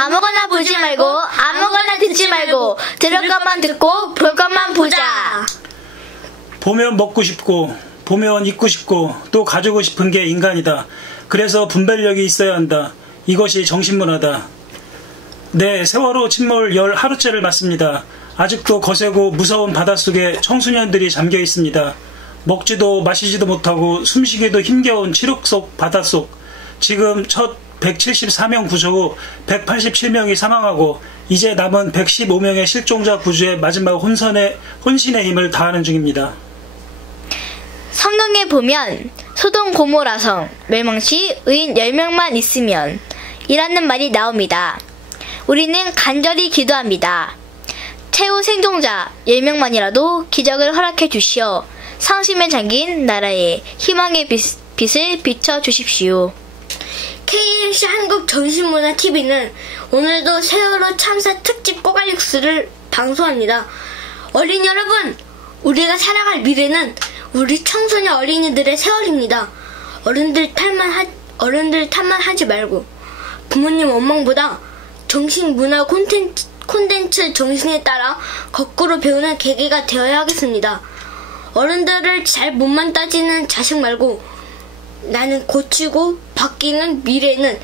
아무거나 보지 말고 아무거나 듣지 말고 들을 것만 듣고 볼 것만 보자. 보면 먹고 싶고 보면 입고 싶고 또 가지고 싶은 게 인간이다. 그래서 분별력이 있어야 한다. 이것이 정신문화다. 네, 세월호 침몰 열 하루째를 맞습니다. 아직도 거세고 무서운 바닷속에 청소년들이 잠겨 있습니다. 먹지도 마시지도 못하고 숨쉬기도 힘겨운 칠흑 속 바닷속. 지금 첫 174명 구조 후 187명이 사망하고 이제 남은 115명의 실종자 구조에 마지막 혼신의 힘을 다하는 중입니다. 성경에 보면 소돔 고모라 성 멸망 시 의인 10명만 있으면 이라는 말이 나옵니다. 우리는 간절히 기도합니다. 최후 생존자 10명만이라도 기적을 허락해 주시어 상심에 잠긴 나라에 희망의 빛을 비춰 주십시오. KMC 한국정신문화TV는 오늘도 세월호 참사 특집 꼬갈육수를 방송합니다. 어린이 여러분, 우리가 살아갈 미래는 우리 청소년 어린이들의 세월입니다. 어른들 탓만 하지 말고 부모님 원망보다 정신문화 콘텐츠 정신에 따라 거꾸로 배우는 계기가 되어야 하겠습니다. 어른들을 잘 못만 따지는 자식 말고 나는 고치고 바뀌는 미래는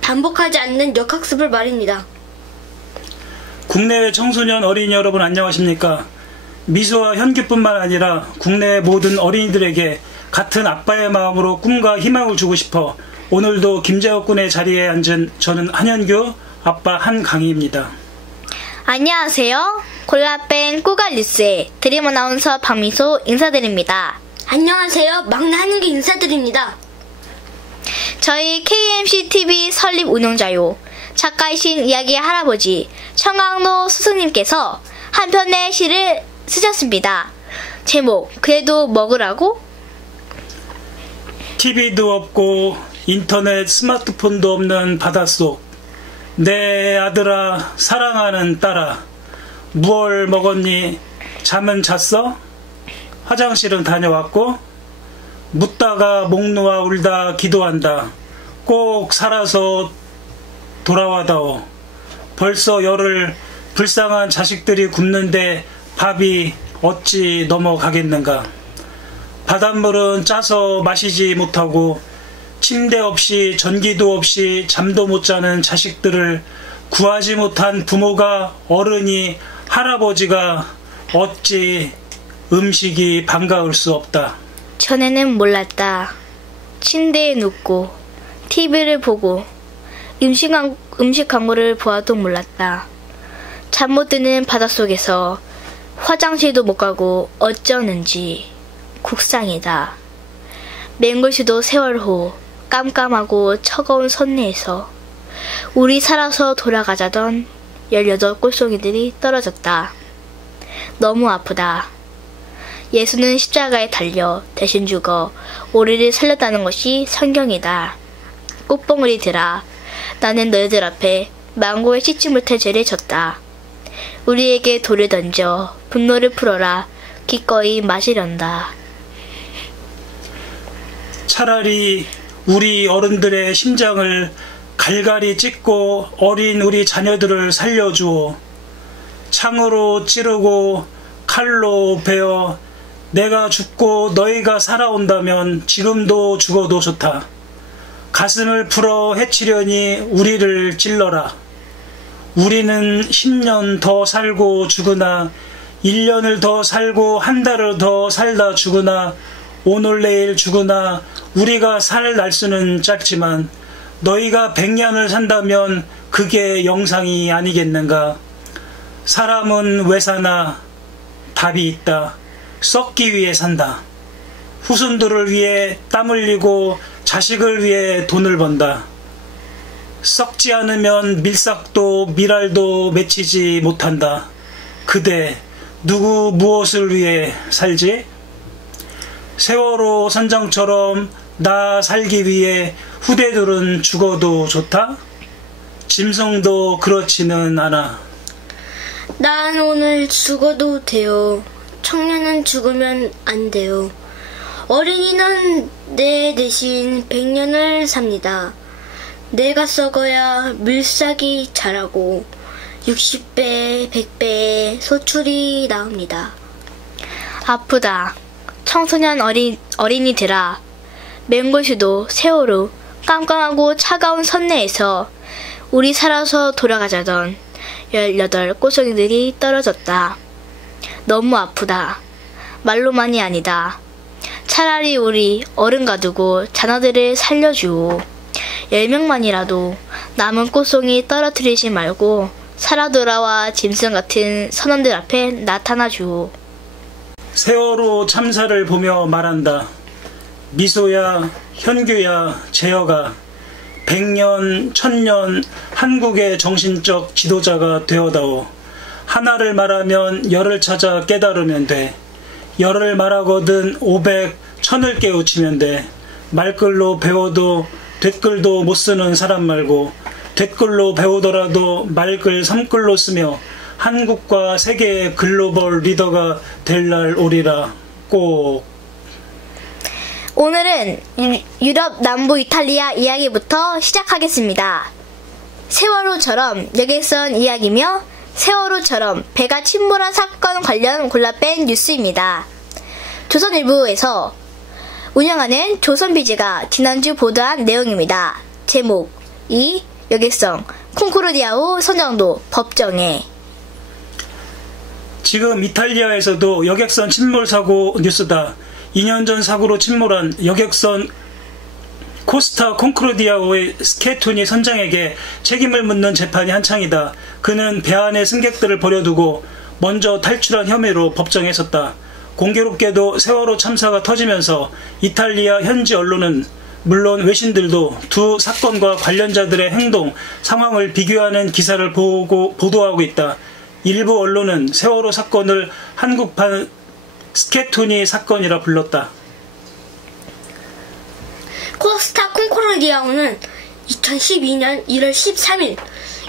반복하지 않는 역학습을 말입니다. 국내외 청소년 어린이 여러분 안녕하십니까? 미소와 현규뿐만 아니라 국내 모든 어린이들에게 같은 아빠의 마음으로 꿈과 희망을 주고 싶어 오늘도 김재혁 군의 자리에 앉은 저는 한현규 아빠 한강희입니다. 안녕하세요. 골라뺀 꼬갈뉴스의 드림 아나운서 박미소 인사드립니다. 안녕하세요. 막내 한윤기 인사드립니다. 저희 KMCTV 설립 운영자요. 작가이신 이야기의 할아버지 청강로 스승님께서 한 편의 시를 쓰셨습니다. 제목 그래도 먹으라고? TV도 없고 인터넷 스마트폰도 없는 바닷속 내 아들아 사랑하는 딸아 무얼 먹었니? 잠은 잤어? 화장실은 다녀왔고? 묻다가 목 놓아 울다 기도한다. 꼭 살아서 돌아와다오. 벌써 열흘 불쌍한 자식들이 굶는데 밥이 어찌 넘어가겠는가. 바닷물은 짜서 마시지 못하고 침대 없이 전기도 없이 잠도 못 자는 자식들을 구하지 못한 부모가 어른이 할아버지가 어찌 음식이 반가울 수 없다. 전에는 몰랐다. 침대에 눕고 TV를 보고 음식 광고를 보아도 몰랐다. 잠 못 드는 바닷속에서 화장실도 못 가고 어쩌는지 국상이다. 맹글씨도 세월호 깜깜하고 차가운 선내에서 우리 살아서 돌아가자던 18꼴송이들이 떨어졌다. 너무 아프다. 예수는 십자가에 달려 대신 죽어 우리를 살렸다는 것이 성경이다. 꽃봉오리들아, 나는 너희들 앞에 망고에 씻지 못할 죄를 졌다. 우리에게 돌을 던져 분노를 풀어라. 기꺼이 마시련다. 차라리 우리 어른들의 심장을 갈갈이 찢고 어린 우리 자녀들을 살려주오. 창으로 찌르고 칼로 베어 내가 죽고 너희가 살아온다면 지금도 죽어도 좋다. 가슴을 풀어 해치려니 우리를 찔러라. 우리는 10년 더 살고 죽으나 1년을 더 살고 한 달을 더 살다 죽으나 오늘 내일 죽으나 우리가 살 날수는 짧지만 너희가 100년을 산다면 그게 영상이 아니겠는가. 사람은 왜 사나? 답이 있다. 썩기 위해 산다. 후손들을 위해 땀 흘리고 자식을 위해 돈을 번다. 썩지 않으면 밀싹도 미랄도 맺히지 못한다. 그대 누구 무엇을 위해 살지? 세월호 선장처럼 나 살기 위해 후대들은 죽어도 좋다? 짐승도 그렇지는 않아. 난 오늘 죽어도 돼요. 청년은 죽으면 안 돼요. 어린이는 내 대신 100년을 삽니다. 내가 썩어야 물싹이 자라고 60배, 100배의 소출이 나옵니다. 아프다. 청소년 어린이들아. 맨 곳이도 세월호 깜깜하고 차가운 선내에서 우리 살아서 돌아가자던 18 꼬챙이들이 떨어졌다. 너무 아프다. 말로만이 아니다. 차라리 우리 어른 가두고 자녀들을 살려주오. 10명만이라도 남은 꽃송이 떨어뜨리지 말고 살아 돌아와 짐승 같은 선원들 앞에 나타나 주오. 세월호 참사를 보며 말한다. 미소야, 현규야, 재혁아, 100년, 1000년 한국의 정신적 지도자가 되어다오. 하나를 말하면 열을 찾아 깨달으면 돼. 열을 말하거든 500, 1000을 깨우치면 돼. 말글로 배워도 댓글도 못 쓰는 사람 말고 댓글로 배우더라도 말글 섬글로 쓰며 한국과 세계의 글로벌 리더가 될 날 오리라. 꼭. 오늘은 유럽 남부 이탈리아 이야기부터 시작하겠습니다. 세월호처럼 여객선 이야기며 세월호처럼 배가 침몰한 사건 관련 골라뺀 뉴스입니다. 조선일보에서 운영하는 조선비즈가 지난주 보도한 내용입니다. 제목 2. 여객선 콩코르디아호 선정도 법정에. 지금 이탈리아에서도 여객선 침몰 사고 뉴스다. 2년 전 사고로 침몰한 여객선 코스타 콩코르디아호의 스케토니 선장에게 책임을 묻는 재판이 한창이다. 그는 배 안의 승객들을 버려두고 먼저 탈출한 혐의로 법정에 섰다. 공교롭게도 세월호 참사가 터지면서 이탈리아 현지 언론은 물론 외신들도 두 사건과 관련자들의 행동, 상황을 비교하는 기사를 보도하고 있다. 일부 언론은 세월호 사건을 한국판 스케토니 사건이라 불렀다. 코스타 콩코르디아호는 2012년 1월 13일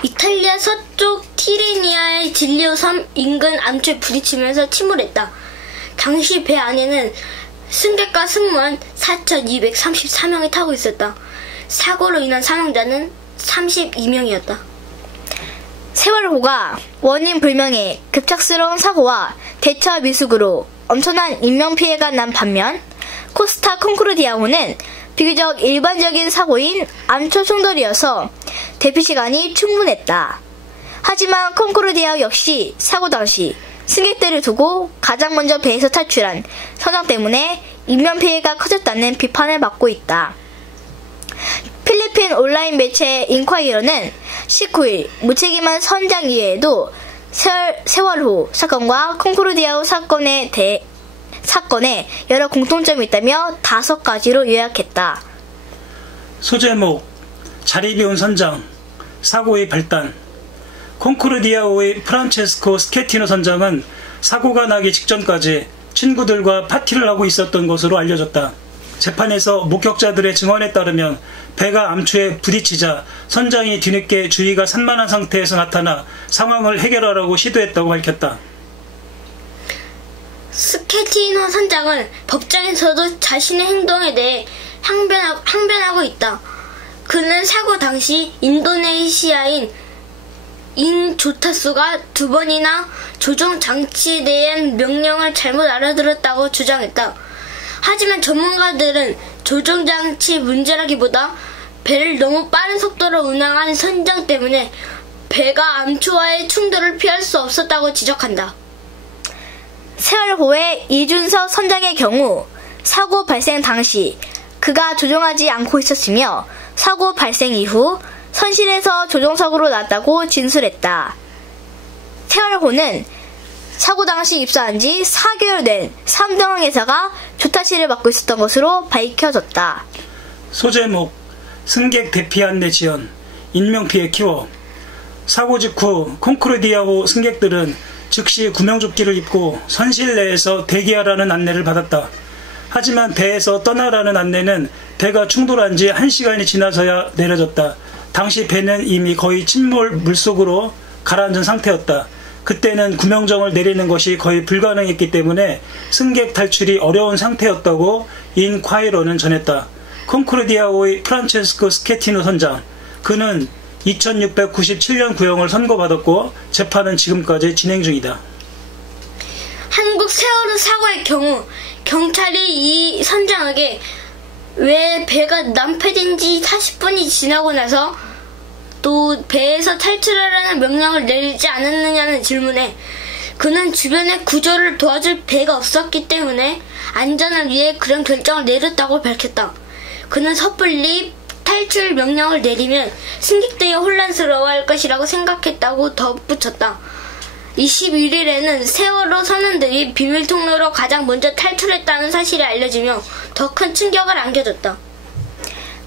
이탈리아 서쪽 티레니아의 진리오 섬 인근 암초에 부딪히면서 침몰했다. 당시 배 안에는 승객과 승무원 4,234명이 타고 있었다. 사고로 인한 사망자는 32명이었다. 세월호가 원인 불명의 급작스러운 사고와 대처 미숙으로 엄청난 인명피해가 난 반면 코스타 콩코르디아호는 비교적 일반적인 사고인 암초 충돌이어서 대피시간이 충분했다. 하지만 콩코르디아호 역시 사고 당시 승객들을 두고 가장 먼저 배에서 탈출한 선장 때문에 인명피해가 커졌다는 비판을 받고 있다. 필리핀 온라인 매체 인콰이러는 19일 무책임한 선장 이외에도 세월호 사건과 콩코르디아호 사건에 여러 공통점이 있다며 5가지로 요약했다. 소제목, 자리 비운 선장, 사고의 발단. 콩코르디아호의 프란체스코 스케티노 선장은 사고가 나기 직전까지 친구들과 파티를 하고 있었던 것으로 알려졌다. 재판에서 목격자들의 증언에 따르면 배가 암초에 부딪히자 선장이 뒤늦게 주의가 산만한 상태에서 나타나 상황을 해결하라고 시도했다고 밝혔다. 스케티노 선장은 법정에서도 자신의 행동에 대해 항변하고 있다. 그는 사고 당시 인도네시아인 인조타수가 2번이나 조종 장치에 대한 명령을 잘못 알아들었다고 주장했다. 하지만 전문가들은 조종 장치 문제라기보다 배를 너무 빠른 속도로 운항한 선장 때문에 배가 암초와의 충돌을 피할 수 없었다고 지적한다. 세월호의 이준석 선장의 경우 사고 발생 당시 그가 조종하지 않고 있었으며 사고 발생 이후 선실에서 조종사고로 났다고 진술했다. 세월호는 사고 당시 입사한 지 4개월 된 삼병항에서가 조타실을 맡고 있었던 것으로 밝혀졌다. 소제목, 승객 대피 안내 지연, 인명피해 키워. 사고 직후 콩코르디아호 승객들은 즉시 구명조끼를 입고 선실 내에서 대기하라는 안내를 받았다. 하지만 배에서 떠나라는 안내는 배가 충돌한 지 1시간이 지나서야 내려졌다. 당시 배는 이미 거의 침몰 물속으로 가라앉은 상태였다. 그때는 구명정을 내리는 것이 거의 불가능했기 때문에 승객 탈출이 어려운 상태였다고 인콰이러는 전했다. 콩코르디아호의 프란체스코 스케티노 선장, 그는 2697년 구형을 선고받았고 재판은 지금까지 진행 중이다. 한국 세월호 사고의 경우 경찰이 이 선장에게 왜 배가 난폐된 지 40분이 지나고 나서 또 배에서 탈출하라는 명령을 내리지 않았느냐는 질문에 그는 주변에 구조를 도와줄 배가 없었기 때문에 안전을 위해 그런 결정을 내렸다고 밝혔다. 그는 섣불리 탈출 명령을 내리면 승객들이 혼란스러워할 것이라고 생각했다고 덧붙였다. 21일에는 세월호 선원들이 비밀 통로로 가장 먼저 탈출했다는 사실이 알려지며 더 큰 충격을 안겨줬다.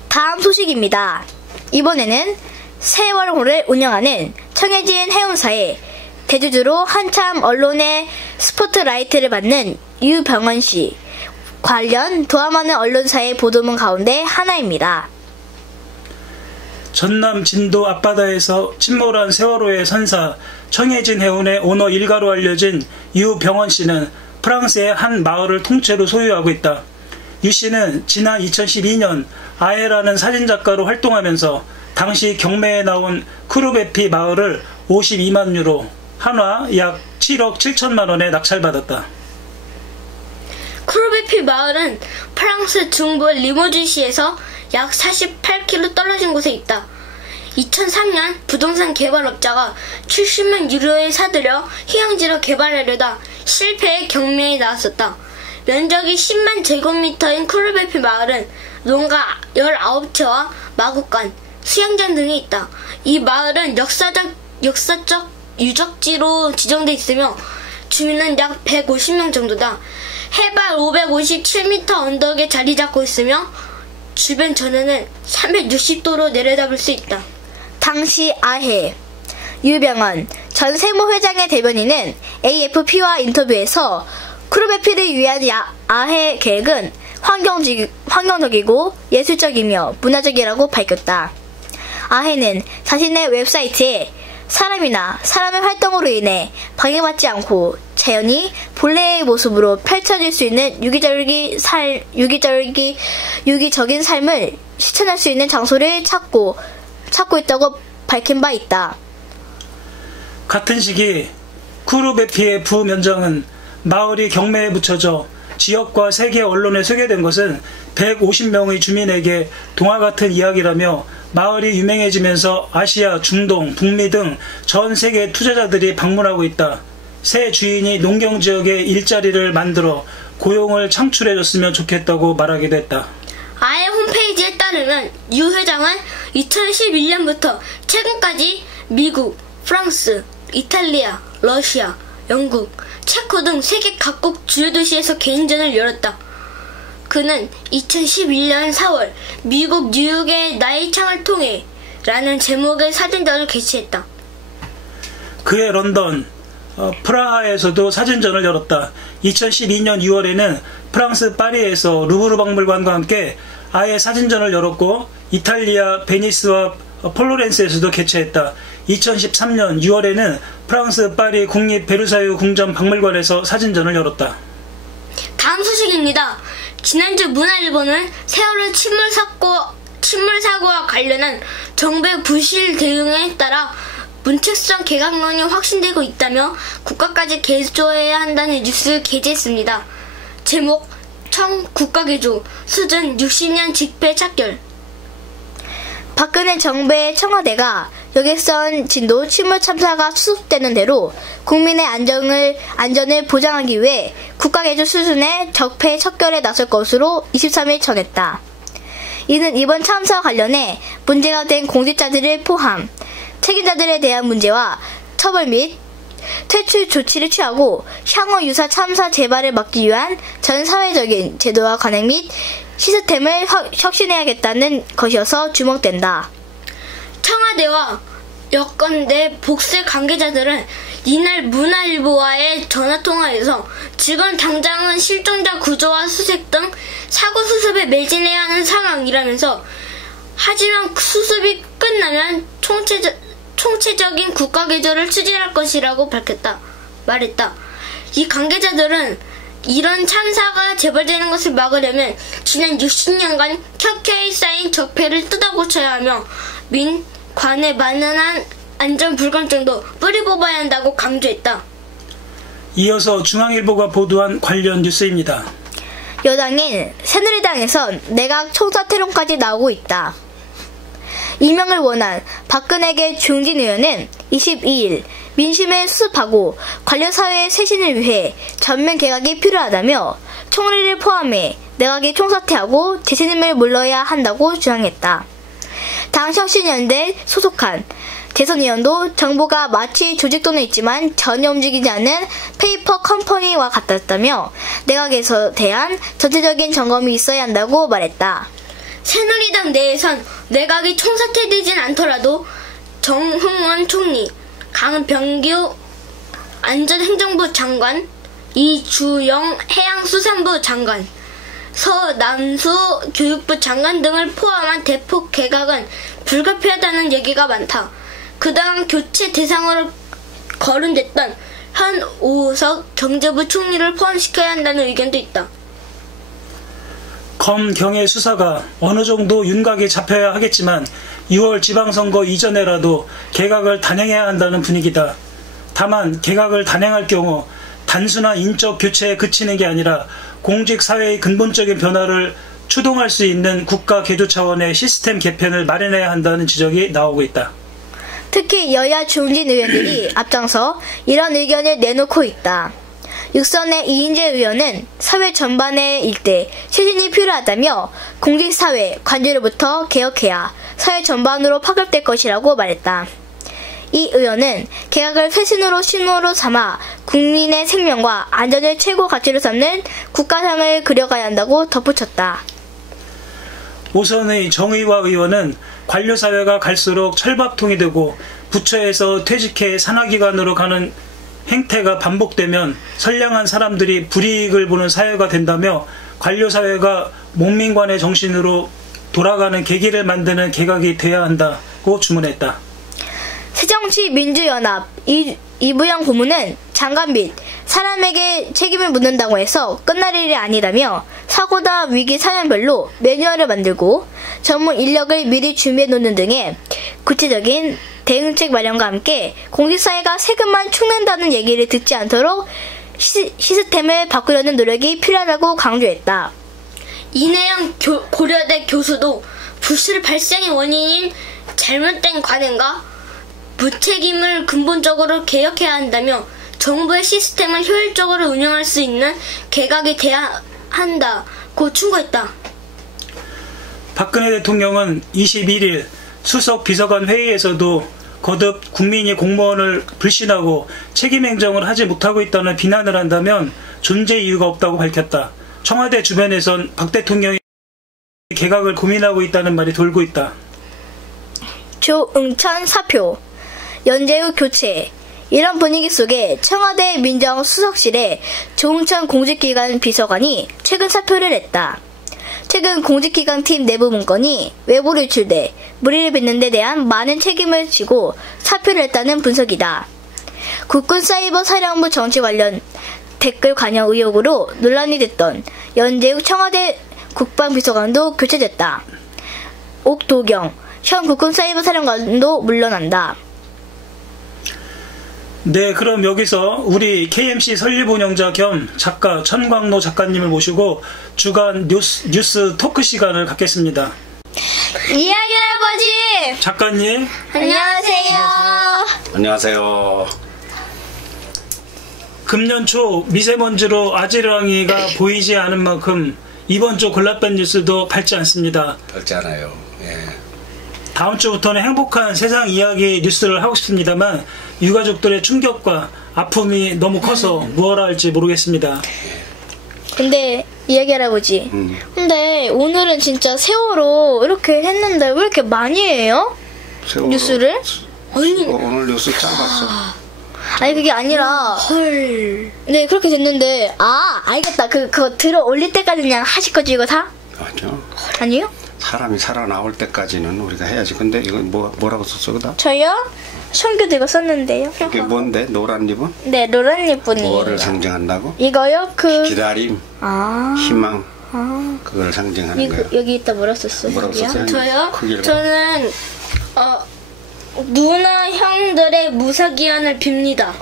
다음 소식입니다. 이번에는 세월호를 운영하는 청해진 해운사에 대주주로 한참 언론의 스포트라이트를 받는 유병헌 씨 관련 도함하는 언론사의 보도문 가운데 하나입니다. 전남 진도 앞바다에서 침몰한 세월호의 선사 청해진 해운의 오너 일가로 알려진 유병헌 씨는 프랑스의 한 마을을 통째로 소유하고 있다. 유 씨는 지난 2012년 아해라는 사진작가로 활동하면서 당시 경매에 나온 크루베피 마을을 52만 유로, 한화 약 7억 7천만 원에 낙찰받았다. 크루베피 마을은 프랑스 중부 리모주시에서 약 48km 떨어진 곳에 있다. 2003년 부동산 개발업자가 70만 유로에 사들여 휴양지로 개발하려다 실패해 경매에 나왔었다. 면적이 10만 제곱미터인 크루베피 마을은 농가 19채와 마구간, 수영장 등이 있다. 이 마을은 역사적 유적지로 지정돼 있으며 주민은 약 150명 정도다. 해발 557m 언덕에 자리 잡고 있으며 주변 전원은 360도로 내려다볼 수 있다. 당시 아해 유병헌 전 세무회장의 대변인은 AFP와 인터뷰에서 크루베피를 위한 아해 계획은 환경적이고 예술적이며 문화적이라고 밝혔다. 아해는 자신의 웹사이트에 사람이나 사람의 활동으로 인해 방해받지 않고 자연이 본래의 모습으로 펼쳐질 수 있는 유기적인 삶을 실천할 수 있는 장소를 찾고 있다고 밝힌 바 있다. 같은 시기 크루베피의 부면장은 마을이 경매에 붙여져 지역과 세계 언론에 소개된 것은 150명의 주민에게 동화 같은 이야기라며 마을이 유명해지면서 아시아, 중동, 북미 등 전 세계 투자자들이 방문하고 있다. 새 주인이 농경지역에 일자리를 만들어 고용을 창출해줬으면 좋겠다고 말하기도 했다. 아예 홈페이지에 따르면 유 회장은 2011년부터 최근까지 미국, 프랑스, 이탈리아, 러시아, 영국, 체코 등 세계 각국 주요 도시에서 개인전을 열었다. 그는 2011년 4월 미국 뉴욕의 나의 창을 통해 라는 제목의 사진전을 개최했다. 그해 런던, 프라하에서도 사진전을 열었다. 2012년 6월에는 프랑스 파리에서 루브르 박물관과 함께 아예 사진전을 열었고 이탈리아 베니스와 플로렌스에서도 개최했다. 2013년 6월에는 프랑스 파리 국립 베르사유 궁전 박물관에서 사진전을 열었다. 다음 소식입니다. 지난주 문화일보는 세월호 침몰 사고와 관련한 정부의 부실 대응에 따라 문책성 개각론이 확신되고 있다며 국가까지 개조해야 한다는 뉴스를 게재했습니다. 제목 국가개조 수준 60년 직배 척결. 박근혜 정부의 청와대가 여객선 진도 침몰 참사가 수습되는 대로 국민의 안전을 보장하기 위해 국가개조 수준의 적폐 척결에 나설 것으로 23일 전했다. 이는 이번 참사와 관련해 문제가 된 공직자들을 포함 책임자들에 대한 문제와 처벌 및 퇴출 조치를 취하고 향후 유사 참사 재발을 막기 위한 전 사회적인 제도와 관행 및 시스템을 혁신해야겠다는 것이어서 주목된다. 청와대와 여권대 복수의 관계자들은 이날 문화일보와의 전화통화에서 지금 당장은 실종자 구조와 수색 등 사고 수습에 매진해야 하는 상황이라면서 하지만 수습이 끝나면 총체적인 국가개조를 추진할 것이라고 말했다. 이 관계자들은 이런 참사가 재발되는 것을 막으려면 지난 60년간 켜켜이 쌓인 적폐를 뜯어고쳐야 하며 민 관에 만연한 안전 불감증도 뿌리 뽑아야 한다고 강조했다. 이어서 중앙일보가 보도한 관련 뉴스입니다. 여당인 새누리당에선 내각 총사퇴론까지 나오고 있다. 임명을 원한 박근혜계 중진 의원은 22일 민심을 수습하고 관료사회의 쇄신을 위해 전면 개각이 필요하다며 총리를 포함해 내각이 총사퇴하고 재신임을 물러야 한다고 주장했다. 당혁신연대 소속한 대선 의원도 정부가 마치 조직도는 있지만 전혀 움직이지 않는 페이퍼 컴퍼니와 같았다며 내각에서 대한 전체적인 점검이 있어야 한다고 말했다. 새누리당 내에선 내각이 총사퇴되진 않더라도 정흥원 총리, 강병규 안전행정부 장관, 이주영 해양수산부 장관, 서남수 교육부 장관 등을 포함한 대폭 개각은 불가피하다는 얘기가 많다. 그동안 교체 대상으로 거론됐던 한오석 경제부 총리를 포함시켜야 한다는 의견도 있다. 검경의 수사가 어느 정도 윤곽이 잡혀야 하겠지만 6월 지방선거 이전에라도 개각을 단행해야 한다는 분위기다. 다만 개각을 단행할 경우 단순한 인적 교체에 그치는 게 아니라 공직사회의 근본적인 변화를 추동할 수 있는 국가 개조 차원의 시스템 개편을 마련해야 한다는 지적이 나오고 있다. 특히 여야 중진 의원들이 앞장서 이런 의견을 내놓고 있다. 육선의 이인재 의원은 사회 전반의 일대 쇄신이 필요하다며 공직사회 관제로부터 개혁해야 사회 전반으로 파급될 것이라고 말했다. 이 의원은 개각을 쇄신으로 신호로 삼아 국민의 생명과 안전을 최고 가치로 삼는 국가상을 그려가야 한다고 덧붙였다. 오선의 정의화 의원은 관료사회가 갈수록 철밥통이 되고 부처에서 퇴직해 산하기관으로 가는 행태가 반복되면 선량한 사람들이 불이익을 보는 사회가 된다며 관료사회가 목민관의 정신으로 돌아가는 계기를 만드는 개각이 돼야 한다고 주문했다. 새정치민주연합 이부영 고문은 장관 및 사람에게 책임을 묻는다고 해서 끝날 일이 아니라며 사고나 위기 사연별로 매뉴얼을 만들고 전문 인력을 미리 준비해 놓는 등의 구체적인 대응책 마련과 함께 공직사회가 세금만 축낸다는 얘기를 듣지 않도록 시스템을 바꾸려는 노력이 필요하다고 강조했다. 이내영 고려대 교수도 부실 발생의 원인인 잘못된 관행과 무책임을 근본적으로 개혁해야 한다며 정부의 시스템을 효율적으로 운영할 수 있는 개각이 돼야 한다고 충고했다. 박근혜 대통령은 21일 수석 비서관 회의에서도 거듭 국민이 공무원을 불신하고 책임행정을 하지 못하고 있다는 비난을 한다면 존재 이유가 없다고 밝혔다. 청와대 주변에선 박 대통령이 개각을 고민하고 있다는 말이 돌고 있다. 조응천 사표, 연재후 교체. 이런 분위기 속에 청와대 민정수석실의 조응천 공직기관 비서관이 최근 사표를 냈다. 최근 공직기관팀 내부 문건이 외부로 유출돼 물의를 빚는 데 대한 많은 책임을 지고 사표를 냈다는 분석이다. 국군사이버사령부 정치 관련 댓글 관여 의혹으로 논란이 됐던 연재욱 청와대 국방비서관도 교체됐다. 옥도경 현 국군사이버사령관도 물러난다. 네, 그럼 여기서 우리 KMC 설립운영자 겸 작가 천광로 작가님을 모시고 주간 뉴스 토크 시간을 갖겠습니다. 이야기 할아버지! 작가님. 안녕하세요. 안녕하세요. 금년 초 미세먼지로 아지랑이가 보이지 않은 만큼 이번 주 골라뺀 뉴스도 밝지 않습니다. 밝지 않아요. 예. 다음 주부터는 행복한 세상 이야기 뉴스를 하고 싶습니다만 유가족들의 충격과 아픔이 너무 커서 무엇라 할지 모르겠습니다. 근데 이야기 할아버지, 근데 오늘은 진짜 세월호 이렇게 했는데 왜 이렇게 많이 해요? 뉴스를? 오늘 뉴스 짧았어. 아니 그게 아니라 헐. 네 그렇게 됐는데 알겠다. 그거 들어 올릴 때까지 그냥 하실 거지 이거 다? 아니요. 아니요? 사람이 살아나올 때까지는 우리가 해야지. 근데 이건 뭐라고 썼어 그다? 저요? 성교도 이거 썼는데요. 이게 뭔데? 노란 리본? 네 노란 리본이에요. 뭐를 상징한다고? 이거요? 기다림, 희망, 그걸 상징하는 거예요. 여기 있다 뭐라 썼어요? 뭐라고 썼어요? 저요? 크게 읽어. 저는 누나 형들의 무사기한을 빕니다.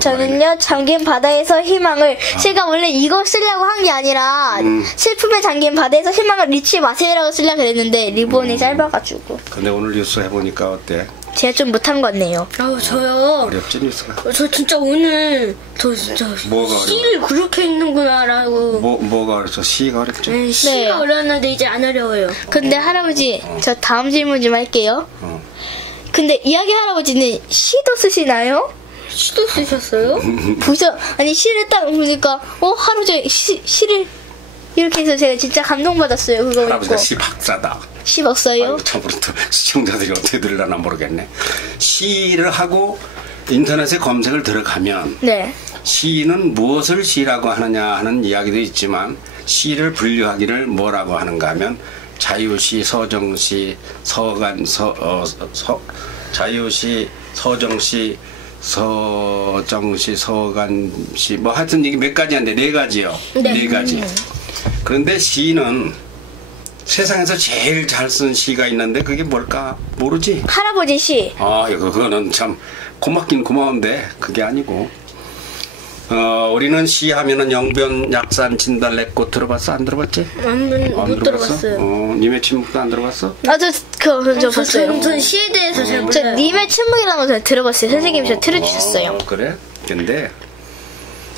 저는요, 잠긴 바다에서 희망을, 제가 원래 이거 쓰려고 한 게 아니라, 슬픔에 잠긴 바다에서 희망을 잊지 마세요라고 쓰려고 그랬는데, 리본이 짧아가지고. 근데 오늘 뉴스 해보니까 어때? 제가 좀 못한 것 같네요. 저요. 어렵지 뉴스가? 저 진짜 오늘, 저 진짜, 뭐가 시를 그렇게 읽는구나라고. 뭐가 어렵죠? 시가 어렵죠? 네, 시가 어려웠는데 이제 안 어려워요. 근데 할아버지, 저 다음 질문 좀 할게요. 근데 이야기 할아버지는 시도 쓰시나요? 시도 쓰셨어요? 아니 시를 딱 보니까 하루 종일 시를 이렇게 해서 제가 진짜 감동받았어요. 그거 할아버지가 읽고. 시 박사다. 시 먹어요? 아이고, 참으로 또 시청자들이 어떻게 들으려나 모르겠네. 시를 하고 인터넷에 검색을 들어가면 네. 시는 무엇을 시라고 하느냐 하는 이야기도 있지만 시를 분류하기를 뭐라고 하는가 하면 자유시, 서정시, 자유시, 서정시, 서간시, 뭐 하여튼 이게 몇 가지인데 네 가지요. 네 가지. 그런데 시는 세상에서 제일 잘 쓴 시가 있는데 그게 뭘까 모르지? 할아버지 시. 그거는 참 고맙긴 고마운데 그게 아니고. 우리는 시 하면은 영변, 약산, 진달래꽃 들어봤어? 안 들어봤지? 못 들어봤어요. 님의 침묵도 안 들어봤어? 저 봤어요. 전 시에 대해서 잘 저 몰라요. 님의 침묵이라는 거 들어봤어요. 선생님이 저 틀어주셨어요. 그래? 근데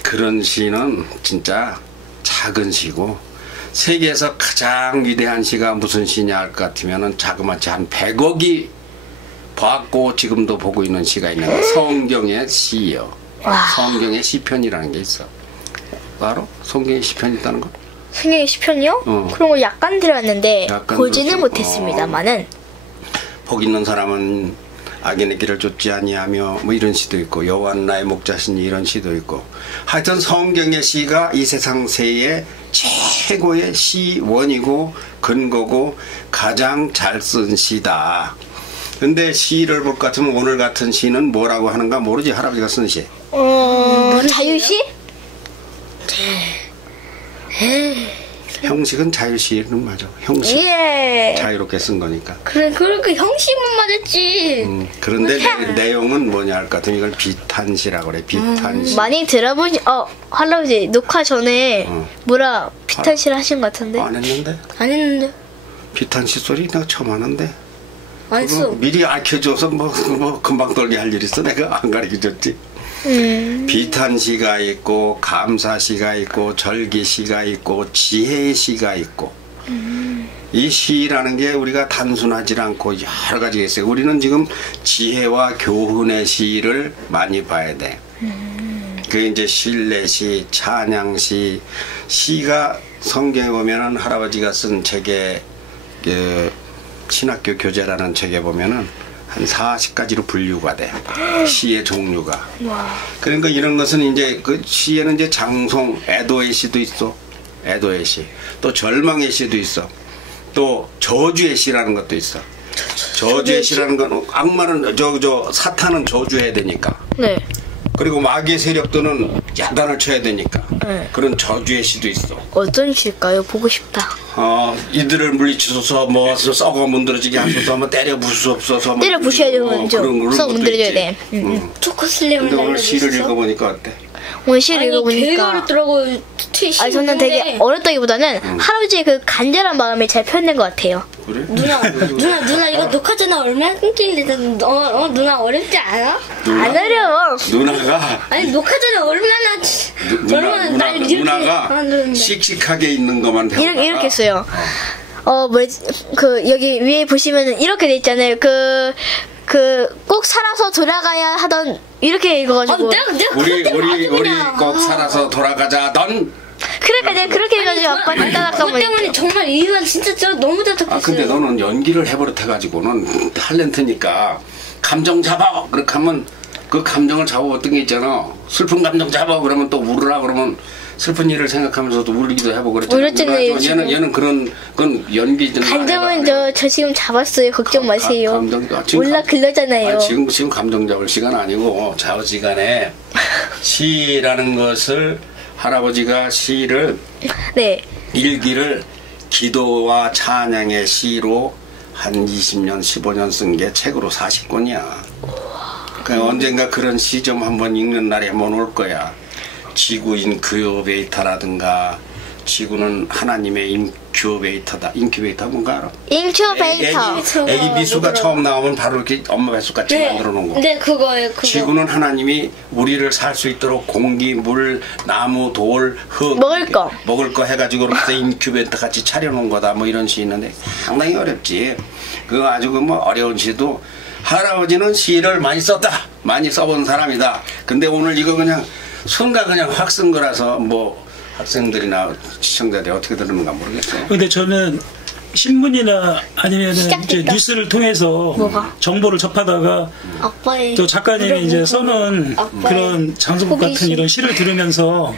그런 시는 진짜 작은 시고 세계에서 가장 위대한 시가 무슨 시냐 할 것 같으면은 자그마치 한 100억이 봤고 지금도 보고 있는 시가 있는데 성경의 시요. 성경의 시편이라는 게 있어. 알아? 성경의 시편 있다는 거? 성경의 시편이요? 그런 거 약간 들어봤는데 약간 보지는 들었지. 못했습니다만은 복 있는 사람은 악인의 길을 쫓지 아니하며 뭐 이런 시도 있고 여호와는 나의 목자시니 이런 시도 있고 하여튼 성경의 시가 이 세상 세의 최고의 시원이고 근거고 가장 잘 쓴 시다. 근데 시를 볼 것 같으면 오늘 같은 시는 뭐라고 하는가 모르지. 할아버지가 쓴 시. 자유시? 형식은 자유시는 맞아. 형식. 예. 자유롭게 쓴 거니까. 그래, 그렇게 형식만 맞았지. 그런데 내용은 뭐냐 할 것 같으면 이걸 비탄시라고 그래. 비탄시. 많이 할아버지 녹화 전에 비탄시를 하신 것 같은데? 안 했는데? 안 했는데. 비탄시 소리 내가 처음 하는데. 안 했어. 미리 알려줘서 뭐 금방 떨게 할 일 있어. 내가 안 가르쳐줬지. 비탄시가 있고 감사시가 있고 절기시가 있고 지혜시가 있고 이 시라는 게 우리가 단순하지 않고 여러 가지가 있어요. 우리는 지금 지혜와 교훈의 시를 많이 봐야 돼. 그 이제 신뢰시, 찬양시, 시가 성경에 보면은 할아버지가 쓴 책에 신학교 교재라는 책에 보면은 한 40가지로 분류가 돼. 시의 종류가. 그러니까 이런 것은 이제 그 시에는 이제 장송, 애도의 시도 있어. 애도의 시. 또 절망의 시도 있어. 또 저주의 시라는 것도 있어. 저주의 시라는 건 악마는 사탄은 저주해야 되니까. 네. 그리고 마귀의 세력들은 야단을 쳐야 되니까. 그런 저주의 시도 있어. 어떤 시일까요? 보고 싶다. 이들을 물리치소서 뭐 썩어 문드러지게 하소서 뭐 때려 부수옵소서 때려 부셔야 먼저 썩어 문드러져야 돼. 초코슬림을 근데 오늘 시를 날려주셔서. 읽어보니까 어때? 오늘 시를 되게 읽어보니까 어렵더라고요. 저는 되게 어렵다기보다는 할아버지의 그 간절한 마음이 잘 표현된 것 같아요. 그래? 누나 이거 녹화 전에 얼마나 끊기는데 누나 어렵지 않아? 안 어려워. 누나가 아니 녹화 전에 얼마나 날 이렇게 누나가 하는데. 씩씩하게 있는 것만 배워. 이렇게 했어요. 여기 위에 보시면은 이렇게 돼 있잖아요. 꼭 살아서 돌아가야 하던 이렇게 읽어가지고. 우리 꼭 살아서 돌아가자던. 그러니까 내가 그렇게 해가지고 아빠 따라가 그것 때문에 정말 이유가 진짜 너무 답답했어요. 근데 너는 연기를 해버릇해가지고는 탤런트니까 감정 잡아 그렇게 하면 그 감정을 잡아 어떤 게 있잖아. 슬픈 감정 잡아 그러면 또 울으라 그러면 슬픈 일을 생각하면서도 울기도 해보고 그랬잖아. 울었잖아요, 지금. 얘는 그건 연 감정은 저 지금 잡았어요. 걱정 마세요. 올라 글러잖아요. 지금 감정 잡을 시간 아니고 좌우지간에 시라는 것을 할아버지가 시를 네. 일기를 기도와 찬양의 시로 한 20년, 15년 쓴 게 책으로 40권이야. 그러니까 언젠가 그런 시 좀 한번 읽는 날이 한번 올 거야. 지구 인큐베이터라든가 지구는 하나님의 인큐베이터다. 인큐베이터 뭔가 알아? 인큐베이터. 애기 미수가 처음 나오면 바로 이렇게 엄마 뱃속같이 만들어 놓은 거. 네, 그거예요. 그거. 지구는 하나님이 우리를 살 수 있도록 공기, 물, 나무, 돌, 흙 먹을 거 해가지고 그렇게 인큐베이터 같이 차려놓은 거다. 뭐 이런 시 있는데 상당히 어렵지. 그거 아주 그 뭐 어려운 시도 할아버지는 시를 많이 썼다. 많이 써본 사람이다. 근데 오늘 이거 그냥 순간 그냥 확 쓴 거라서 뭐 학생들이나 시청자들이 어떻게 들으는가 모르겠어요. 근데 저는 신문이나 아니면 이제 뉴스를 통해서 정보를 접하다가 아빠의 또 작가님이 이제 써놓은 그런 장수국 같은 이런 시를 들으면서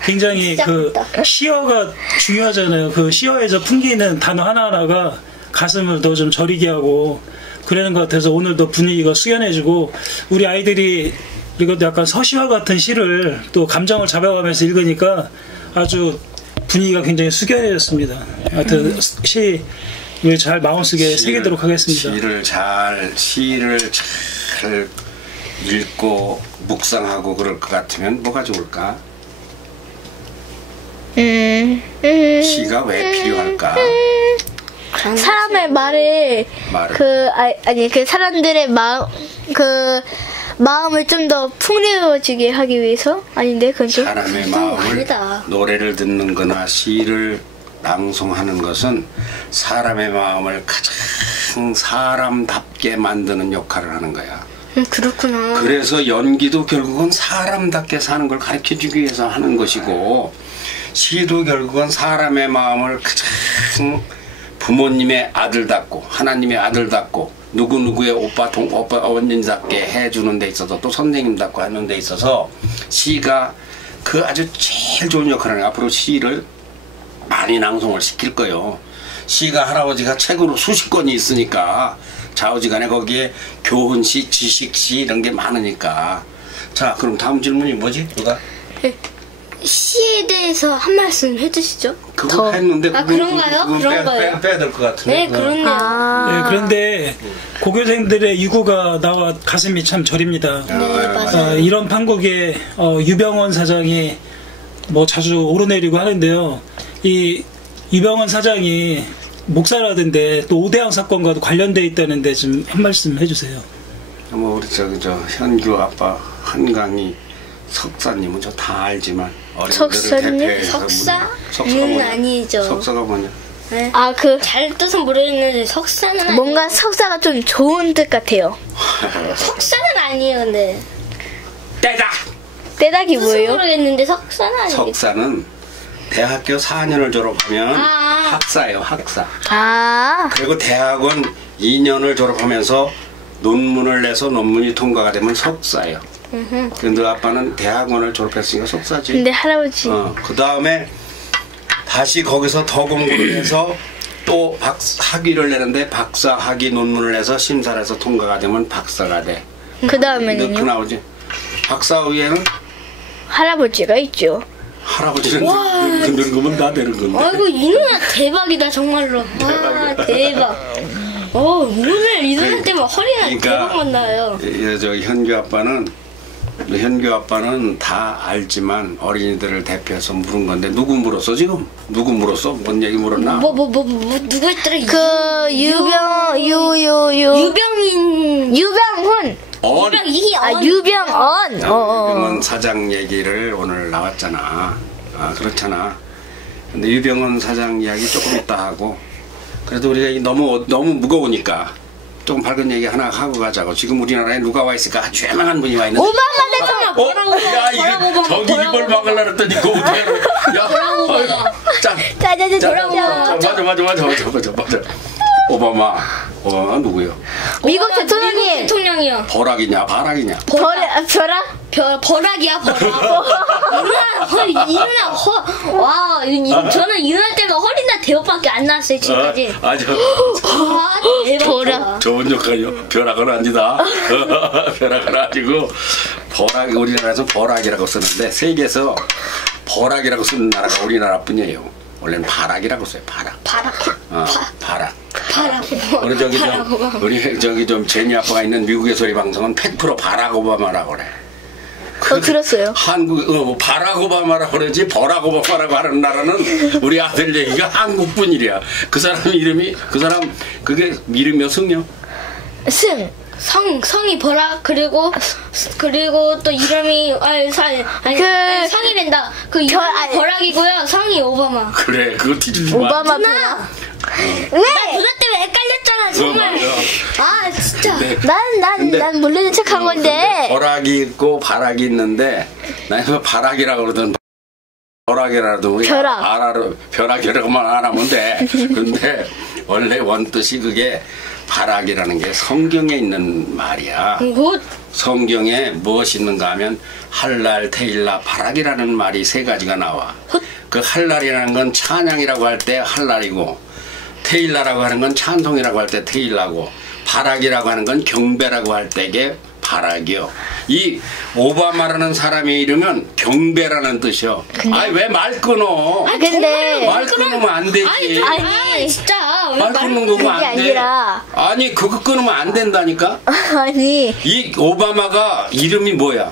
굉장히 그 시어가 중요하잖아요. 그 시어에서 풍기는 단어 하나하나가 가슴을 더 좀 저리게 하고 그러는 것 같아서 오늘도 분위기가 숙연해지고 우리 아이들이 이것도 약간 서시와 같은 시를 또 감정을 잡아가면서 읽으니까 아주 분위기가 굉장히 숙연해졌습니다. 하여튼 시를 잘 마음속에 새기도록 하겠습니다. 시를 잘 읽고 묵상하고 그럴 것 같으면 뭐가 좋을까? 시가 왜 필요할까? 사람의 말을 그 사람들의 마음을 좀 더 풍요로워지게 하기 위해서? 아닌데 그건 좀 사람의 마음을 노래를 듣는 거나 시를 낭송하는 것은 사람의 마음을 가장 사람답게 만드는 역할을 하는 거야. 그렇구나. 그래서 연기도 결국은 사람답게 사는 걸 가르쳐주기 위해서 하는 것이고 시도 결국은 사람의 마음을 가장 부모님의 아들답고 하나님의 아들답고 누구누구의 오빠 어머님답게 해주는 데 있어서 또 선생님답고 하는 데 있어서 시가 그 아주 제일 좋은 역할을 해요. 앞으로 시를 많이 낭송을 시킬 거예요. 시가 할아버지가 책으로 수십 권이 있으니까 좌우지간에 거기에 교훈시, 지식시 이런 게 많으니까. 자, 그럼 다음 질문이 뭐지? 누가? 시에 대해서 한 말씀 해주시죠. 그거 했는데 그런가요? 그건 빼야 될 것 같은데. 네, 그렇네요. 네, 그런데 고교생들의 유구가 나와 가슴이 참 저립니다. 네, 맞아요. 이런 판국에 유병원 사장이 뭐 자주 오르내리고 하는데요. 이 유병원 사장이 목사라던데 또 오대양 사건과도 관련돼 있다는데 좀 한 말씀 해주세요. 뭐 우리 저 현규 아빠 한강이 석사님은 저 다 알지만 어린이들을 대표해서 석사는 아니죠. 석사가 뭐냐? 네. 잘 뜻은 모르겠는데 석사는 뭔가 석사가 좀 좋은 뜻 같아요. 석사는 아니에요, 근데. 떼닥이 뭐예요? 모르겠는데 석사는 아니에요. 석사는 대학교 4년을 졸업하면 학사예요, 학사. 그리고 대학원 2년을 졸업하면서 논문을 내서 논문이 통과가 되면 석사예요. 근데 아빠는 대학원을 졸업했으니까 석사지. 근데 할아버지. 그 다음에 다시 거기서 더 공부를 해서 또 학위를 내는데 박사 학위 논문을 내서 심사를 해서 통과가 되면 박사가 돼. 그 다음에는요? 그 나오지. 박사 위에는 할아버지가 있죠. 할아버지는 늙으면 다 되는 건데. 아이고 이 누나 대박이다 정말로. 와 대박. 오늘 이 누나 때문에 허리가 대박 만나요. 저 현규 아빠는 다 알지만 어린이들을 대표해서 물은 건데 누구 물었어 지금? 누구 물었어? 뭔 얘기 물었나? 누가 있더라? 유병훈. 유병언. 유병헌 사장 얘기를 오늘 나왔잖아. 그렇잖아. 근데 유병헌 사장 이야기 조금 이따 하고 그래도 우리가 너무 무거우니까 좀 밝은 얘기 하나 하고 가자고. 지금 우리나라에 누가 와 있을까? 아주 유명한 분이 와 있는데. 오바마 대통령. 야 이게 저기 입을 막으려 그랬더니 그 어떻게? 야, 맞아. 오바마 누구요? 미국 대통령이요. 버락이냐? 버락이야. 저는 이 누나 때문에 허리나 대박밖에 안 나왔어요 지금까지. 대박. 좋은 역할이요. 벼락은 아니다. 벼락은 아니고 우리나라에서 버락이라고 쓰는데 세계에서 버락이라고 쓰는 나라가 우리나라뿐이에요. 원래는 바락이라고 써요. 바락. 우리 저기 바락 오바마. 좀 우리 저기 좀 제니 아빠가 있는 미국의 소리 방송은 100% 바락 오바마라고 그래. 들었어요. 한국 뭐 바락 오바마라고 그러지 버락 오바마라고 하는 나라는 우리 아들 얘기가 한국분이랴. 그 사람 이름이 그 사람 그게 이름이요 승요? 승. 성이 버락 그리고 또 이름이 아니 성이랜다. 그 이름이 버락이고요. 성이 오바마. 그래 그거 뒤집지 마. 오바마 누나! 누나. 왜? 누나 때문에 헷갈렸잖아 정말. 맞아. 아 진짜. 근데 난 모르는 척한 건데. 버락이 있고 바락이 있는데 나는 바락이라고 그러던 벼락이라도 벼락이라고만 안 하면 돼. 근데 원래 원뜻이 그게 바락이라는 게 성경에 있는 말이야. 성경에 무엇이 있는가 하면 할랄, 테일라, 바락이라는 말이 세 가지가 나와. 그 할랄이라는 건 찬양이라고 할 때 할랄이고, 테일라라고 하는 건 찬송이라고 할 때 테일라고, 바락이라고 하는 건 경배라고 할 때게 바락이요. 이 오바마라는 사람의 이름은 경배라는 뜻이요. 아니 왜 말 끊어? 근데 말 끊으면 안 되지. 아니 진짜 왜 말 끊는 거면 그게 안 돼. 아니라. 아니 그거 끊으면 안 된다니까. 아니 이 오바마가 이름이 뭐야?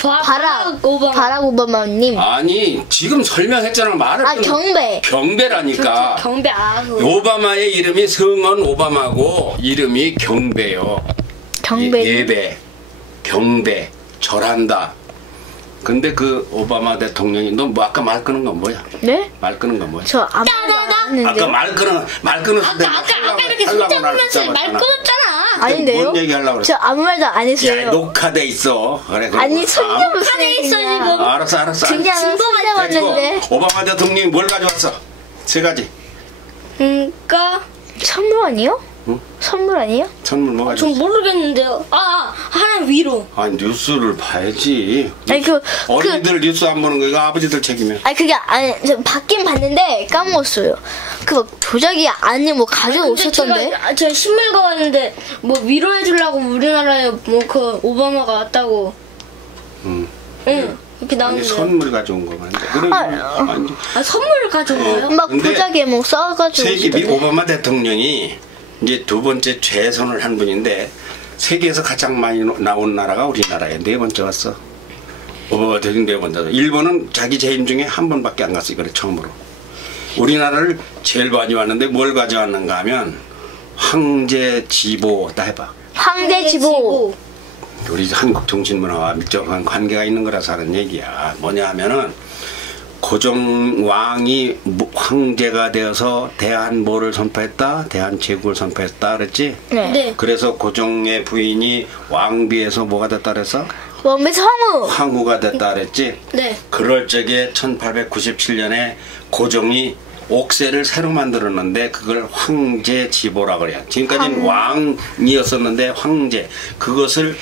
바락 오바마. 바락 오바마님. 아니 지금 설명했잖아. 말을 경배. 경배라니까. 경배 오바마의 이름이 성은 오바마고 이름이 경배요. 경배. 예배, 경배, 절한다. 근데 그 오바마 대통령이 너 뭐 아까 말 끊은 건 뭐야? 네? 말 끊은 건 뭐야? 저 아무 말도 안 했는데. 아까 말 끊었을 때 아까 이렇게 손잡으면서 말 끊었잖아. 아닌데요? 뭔 얘기하려고 저 그랬어? 아무 말도 안 야, 했어요. 녹화돼 있어. 그래, 그래. 아니 손잡을 녹화돼 있어, 지금. 알았어. 그냥 손잡았는데. 오바마 대통령이 뭘 가져왔어? 세 가지. 그러니까 선물 아니요? 응? 선물 아니에요? 선물 뭐 가져왔어? 전 모르겠는데요. 하나 위로. 아니 뉴스를 봐야지. 아니 어린이들 뉴스 안 보는 거 이거 아버지들 책임이야. 아니 그게 아니 저 받긴 봤는데 까먹었어요. 그 막 조작이 안에 뭐 가지고 오셨던데. 제가 신문 가봤는데 뭐 위로해 주려고 우리나라에 뭐 그 오바마가 왔다고. 응. 이렇게 아니 나오는데. 선물 가져온 거만. 그래. 아니. 선물을 가져온 거예요? 막 근데 도자기에 뭐 써가지고 세계 미 오시던데. 오바마 대통령이 이제 두 번째 재선을 한 분인데 세계에서 가장 많이 나온 나라가 우리나라에 네 번째 왔어. 오바마 대통령 네 번째. 일본은 자기 재임 중에 한 번밖에 안 갔어. 이거를 처음으로. 우리나라를 제일 많이 왔는데 뭘 가져왔는가 하면 황제 지보 다 해봐. 황제지보. 우리 한국 정신문화와 밀접한 관계가 있는 거라서 하는 얘기야. 뭐냐 하면은 고종왕이 황제가 되어서 대한뭐를 선포했다, 대한제국을 선포했다 그랬지? 네. 그래서 고종의 부인이 왕비에서 뭐가 됐다 그래서? 원배스 황후. 황후가 됐다 그랬지? 네. 그럴 적에 1897년에 고종이 옥새를 새로 만들었는데 그걸 황제지보라 그래요. 지금까지는 왕이었었는데 황제. 그것을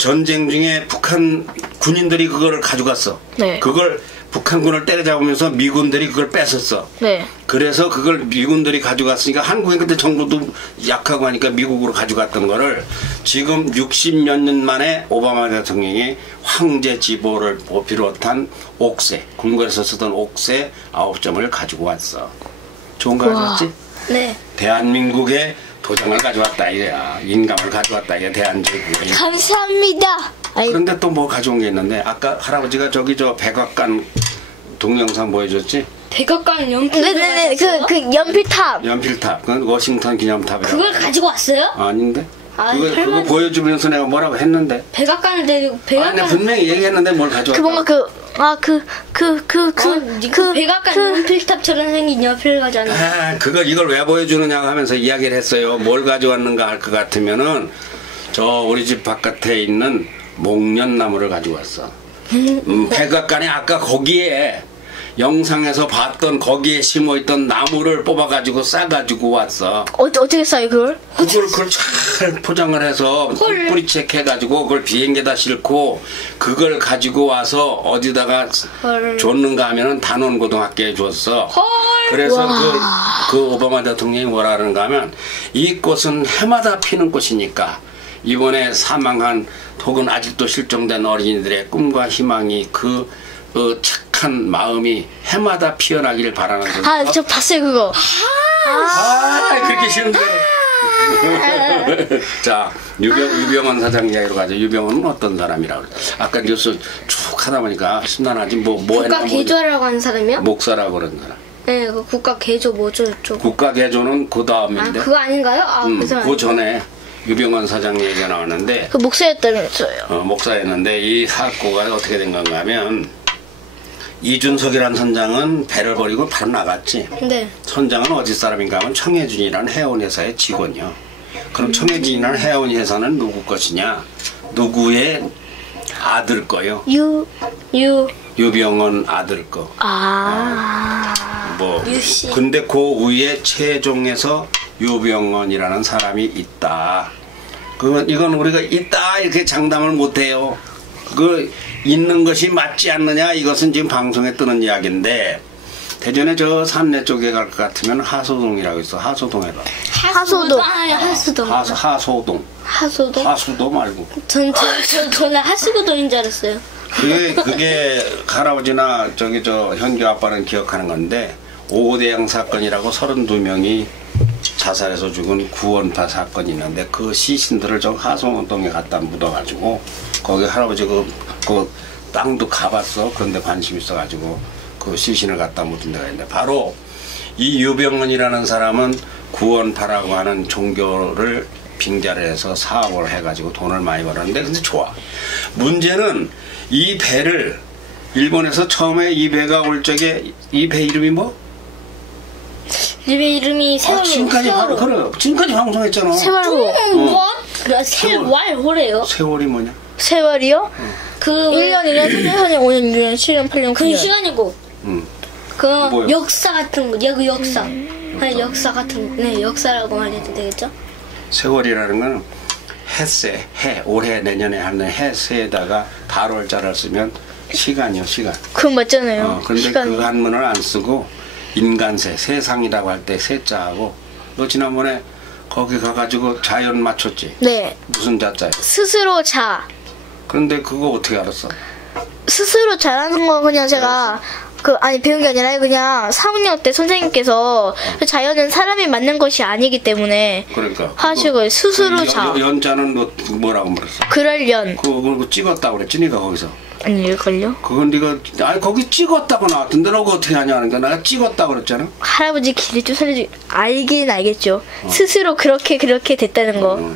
전쟁 중에 북한 군인들이 그거를 가져갔어. 네. 그걸 북한군을 때려잡으면서 미군들이 그걸 뺏었어. 네. 그래서 그걸 미군들이 가져갔으니까 한국에 그때 정부도 약하고 하니까 미국으로 가져갔던 거를 지금 60몇 년 만에 오바마 대통령이 황제 지보를 비롯한 옥새, 궁궐에서 쓰던 옥새 9점을 가지고 왔어. 좋은 거 가져왔지? 네. 대한민국의 도장을 가져왔다 이거야. 인감을 가져왔다 이게 대한제국의. 감사합니다. 아이, 그런데 또 뭐 가져온 게 있는데 아까 할아버지가 저기 저 백악관 동영상 보여줬지? 백악관 연필. 네네네 그 연필탑. 연필탑. 그건 워싱턴 기념탑이라고. 그걸 가지고 왔어요? 아닌데? 아니, 그거 할머니. 보여주면서 내가 뭐라고 했는데? 백악관을 데리고 아니 백악관. 내가 분명히 얘기했는데 뭘 가져왔다. 그 뭔가 백악관 연필탑처럼 생긴 연필 가져왔네. 이걸 왜 보여주느냐 하면서 이야기를 했어요. 뭘 가져왔는가 할 것 같으면은 저 우리 집 바깥에 있는 목련나무를 가지고 왔어. 백악관에 아까 거기에 영상에서 봤던 거기에 심어있던 나무를 뽑아가지고 싸가지고 왔어. 어떻게 싸요 그걸? 그걸 잘 포장을 해서 뿌리책 해가지고 그걸 비행기에다 싣고 그걸 가지고 와서 어디다가 줬는가 하면은 단원고등학교에 줬어. 그래서 그 오바마 대통령이 뭐라 하는가 하면 이 꽃은 해마다 피는 꽃이니까 이번에 사망한 혹은 아직도 실종된 어린이들의 꿈과 희망이 그 착한 마음이 해마다 피어나기를 바라는 뜻. 저 봤어요 그거. 그렇게 듣기 싫은 대로. 자, 유병헌 사장 이야기로 가죠. 유병헌은 어떤 사람이라고 그래? 아까 뉴스 쭉 하다 보니까 심란하지. 뭐 국가 했나 개조라고 하는 사람이요? 목사라고 그런 사람. 네, 그 국가 개조 뭐죠, 저. 국가 개조는 그 다음인데. 그거 아닌가요? 아, 그 전에 유병헌 사장 얘기가 나왔는데. 그 목사였다면서요. 목사였는데 이 사고가 어떻게 된 건가 하면 이준석이란 선장은 배를 버리고 바로 나갔지. 네. 선장은 어디 사람인가 하면 청해준이라는 해운회사의 직원이요. 그럼 청해준이라는 해운회사는 누구 것이냐? 누구의 아들 거요? 유병헌 아들 거. 뭐 유씨. 근데 그 위에 최종에서 유병헌이라는 사람이 있다. 이건 우리가 있다 이렇게 장담을 못해요. 그 있는 것이 맞지 않느냐 이것은 지금 방송에 뜨는 이야기인데 대전에 저 산내 쪽에 갈 것 같으면 하소동이라고 있어. 하소동 해봐. 하소동. 하소동. 하소동. 하소동? 하수도 말고. 저는 하수구동인 줄 알았어요. 그게 할아버지나 저기 저 현규 아빠는 기억하는 건데 오대양 사건이라고 32명이 자살해서 죽은 구원파 사건이 있는데 그 시신들을 저 하소동에 갖다 묻어가지고 거기 할아버지 그 땅도 가봤어. 그런데 관심 있어가지고 그 시신을 갖다 묻은 데가 있는데 바로 이 유병헌이라는 사람은 구원파라고 하는 종교를 빙자를 해서 사업을 해가지고 돈을 많이 벌었는데 근데 좋아. 문제는 이 배를 일본에서 처음에 이 배가 올 적에 이 배 이름이 뭐? 이 배 이름이 세월호. 지금까지 방송했잖아. 세월호. 세월호래요. 세월이 뭐냐? 세월이요? 그 1년, 2년, 3년, 4년, 5년, 6년, 7년, 8년, 그 9년. 시간이고 그 뭐요? 역사 같은 거, 그 역사. 아니 역사 같은 네 역사라고 말해도 되겠죠? 세월이라는 건 해세, 올해 내년에 하는 해세에다가 달월자를 쓰면 시간이요, 시간. 그건 맞잖아요. 근데 시간. 그 한문을 안 쓰고 인간세, 세상이라고 할 때 세자하고 너 지난번에 거기 가가지고 자연 맞췄지? 네. 무슨 자자야? 스스로 자. 그런데 그거 어떻게 알았어? 스스로 잘하는 거 그냥 제가 배운 게 아니라 그냥 4학년 때 선생님께서 자연은 사람이 만든 것이 아니기 때문에 그러니까 하시고 스스로 자. 연자는 뭐라고 말했어? 그럴련. 그거 찍었다고 그랬지 네가 거기서. 아닐걸요? 그건 네가 거기 찍었다고 나왔던데 너 그거 어떻게 하냐 하니까 내가 찍었다고 그랬잖아. 할아버지 길이 좀 살려주 알긴 알겠죠. 스스로 그렇게 됐다는 거.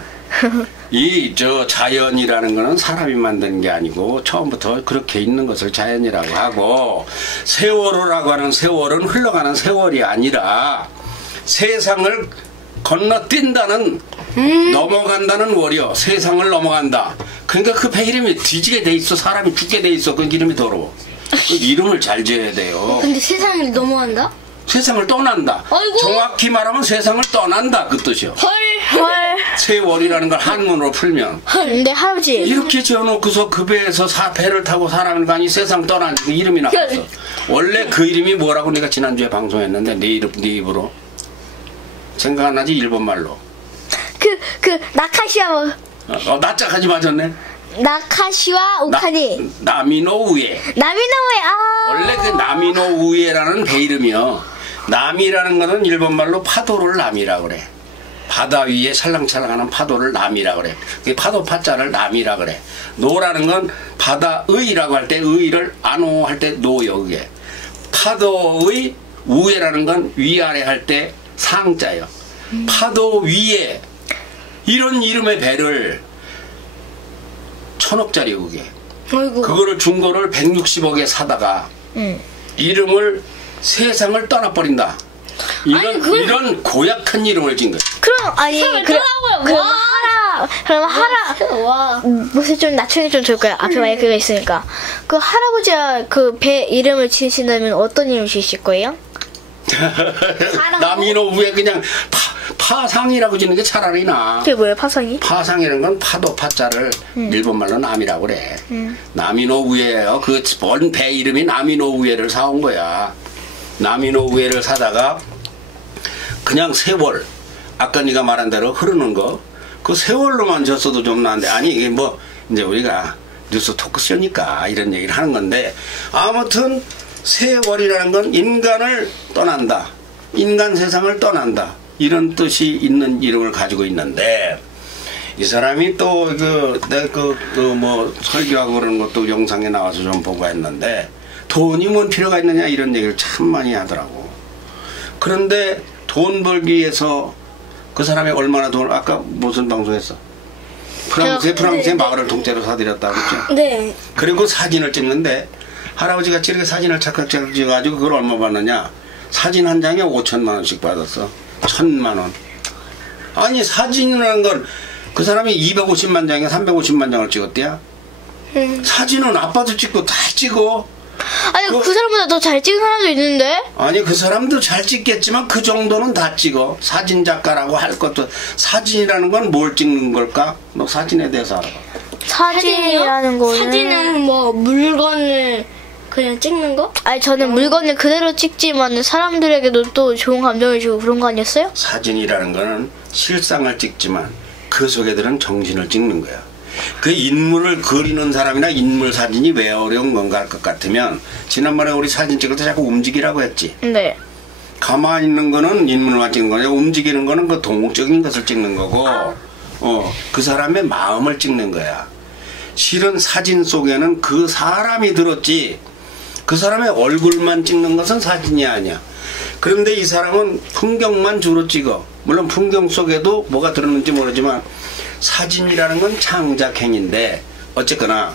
이 자연이라는 거는 사람이 만드는 게 아니고 처음부터 그렇게 있는 것을 자연이라고 하고 세월호라고 하는 세월은 흘러가는 세월이 아니라 세상을 건너뛴다는 넘어간다는 월이요. 세상을 넘어간다. 그러니까 그 배 이름이 뒤지게 돼 있어. 사람이 죽게 돼 있어. 그 이름이 더러워. 그 이름을 잘 지어야 돼요. 근데 세상을 넘어간다? 세상을 떠난다. 아이고. 정확히 말하면 세상을 떠난다 그 뜻이요. 헐. 세월이라는 걸 한문으로 풀면 근데 할아버지 이렇게 지어놓고서 그 배에서 배를 타고 사람을 가니 세상 떠나니 그 이름이 나왔어. 원래 그 이름이 뭐라고 내가 지난주에 방송했는데 네 입으로 생각 안 나지? 일본말로 나카시와 낯짝하지 맞았네. 나카시와 오카니 나미노우에. 나미노우에 원래 그 나미노우에라는 배 이름이요. 남이라는 거는 일본말로 파도를 남이라 그래. 바다 위에 찰랑찰랑하는 파도를 남이라 그래. 그 파도 파자를 남이라 그래. 노라는 건 바다의라고 할 때 의를 안오 할 때 노요. 그게 파도의 우에라는 건 위아래 할 때 상자요. 파도 위에 이런 이름의 배를 1000억짜리 그게. 아이고. 그거를 중고를 160억에 사다가 이름을 세상을 떠나버린다. 이런 고약한 이름을 진 거야. 그럼 와. 무슨 좀 나중에 좀 좋을까요? 앞에 마이크가 있으니까. 그 할아버지가 그 배 이름을 지으신다면 어떤 이름 지으실 거예요? 남인호 위에 그냥 파상이라고 지는 게 차라리 나. 그게 뭐예요, 파상이? 파상이라는 건 파도 파자를 일본말로 남이라고 그래. 남인호 위에요. 그 먼 배 이름이 남인호 위에를 사온 거야. 남인호 위에를 사다가 그냥 세월, 아까 네가 말한 대로 흐르는 거, 그 세월로만 졌어도 좀 나은데, 아니 이게 뭐 이제 우리가 뉴스 토크쇼니까 이런 얘기를 하는 건데, 아무튼 세월이라는 건 인간을 떠난다. 인간 세상을 떠난다. 이런 뜻이 있는 이름을 가지고 있는데 이 사람이 또 뭐 설교하고 그러는 것도 영상에 나와서 좀 보고 했는데 돈이 뭔 필요가 있느냐 이런 얘기를 참 많이 하더라고. 그런데 돈 벌기 위해서 그 사람이 얼마나 돈을 아까 무슨 방송했어? 프랑스의 마을을 통째로 사들였다고 그랬죠? 네. 그리고 사진을 찍는데 할아버지가 이렇게 사진을 착각착각 찍어가지고 그걸 얼마 받느냐? 사진 한 장에 5천만 원씩 받았어. 1,000만 원. 아니 사진이라는 건 그 사람이 250만 장에 350만 장을 찍었대야. 사진은 아빠도 찍고 다 찍어. 아니 그 사람보다 더 잘 찍은 사람도 있는데? 아니 그 사람도 잘 찍겠지만 그 정도는 다 찍어. 사진 작가라고 할 것도. 사진이라는 건 뭘 찍는 걸까? 너 사진에 대해서 알아. 사진이라는 거는 사진은 뭐 물건을 그냥 찍는 거? 아니 저는 물건을 그대로 찍지만 사람들에게도 또 좋은 감정을 주고 그런 거 아니었어요? 사진이라는 거는 실상을 찍지만 그 속에 들은 정신을 찍는 거야. 그 인물을 그리는 사람이나 인물 사진이 왜 어려운 건가 할 것 같으면 지난번에 우리 사진 찍을 때 자꾸 움직이라고 했지. 네. 가만히 있는 거는 인물만 찍는 거냐, 움직이는 거는 그 동적인 것을 찍는 거고, 그 사람의 마음을 찍는 거야. 실은 사진 속에는 그 사람이 들었지, 그 사람의 얼굴만 찍는 것은 사진이 아니야. 그런데 이 사람은 풍경만 주로 찍어. 물론 풍경 속에도 뭐가 들었는지 모르지만 사진이라는 건 창작행인데 어쨌거나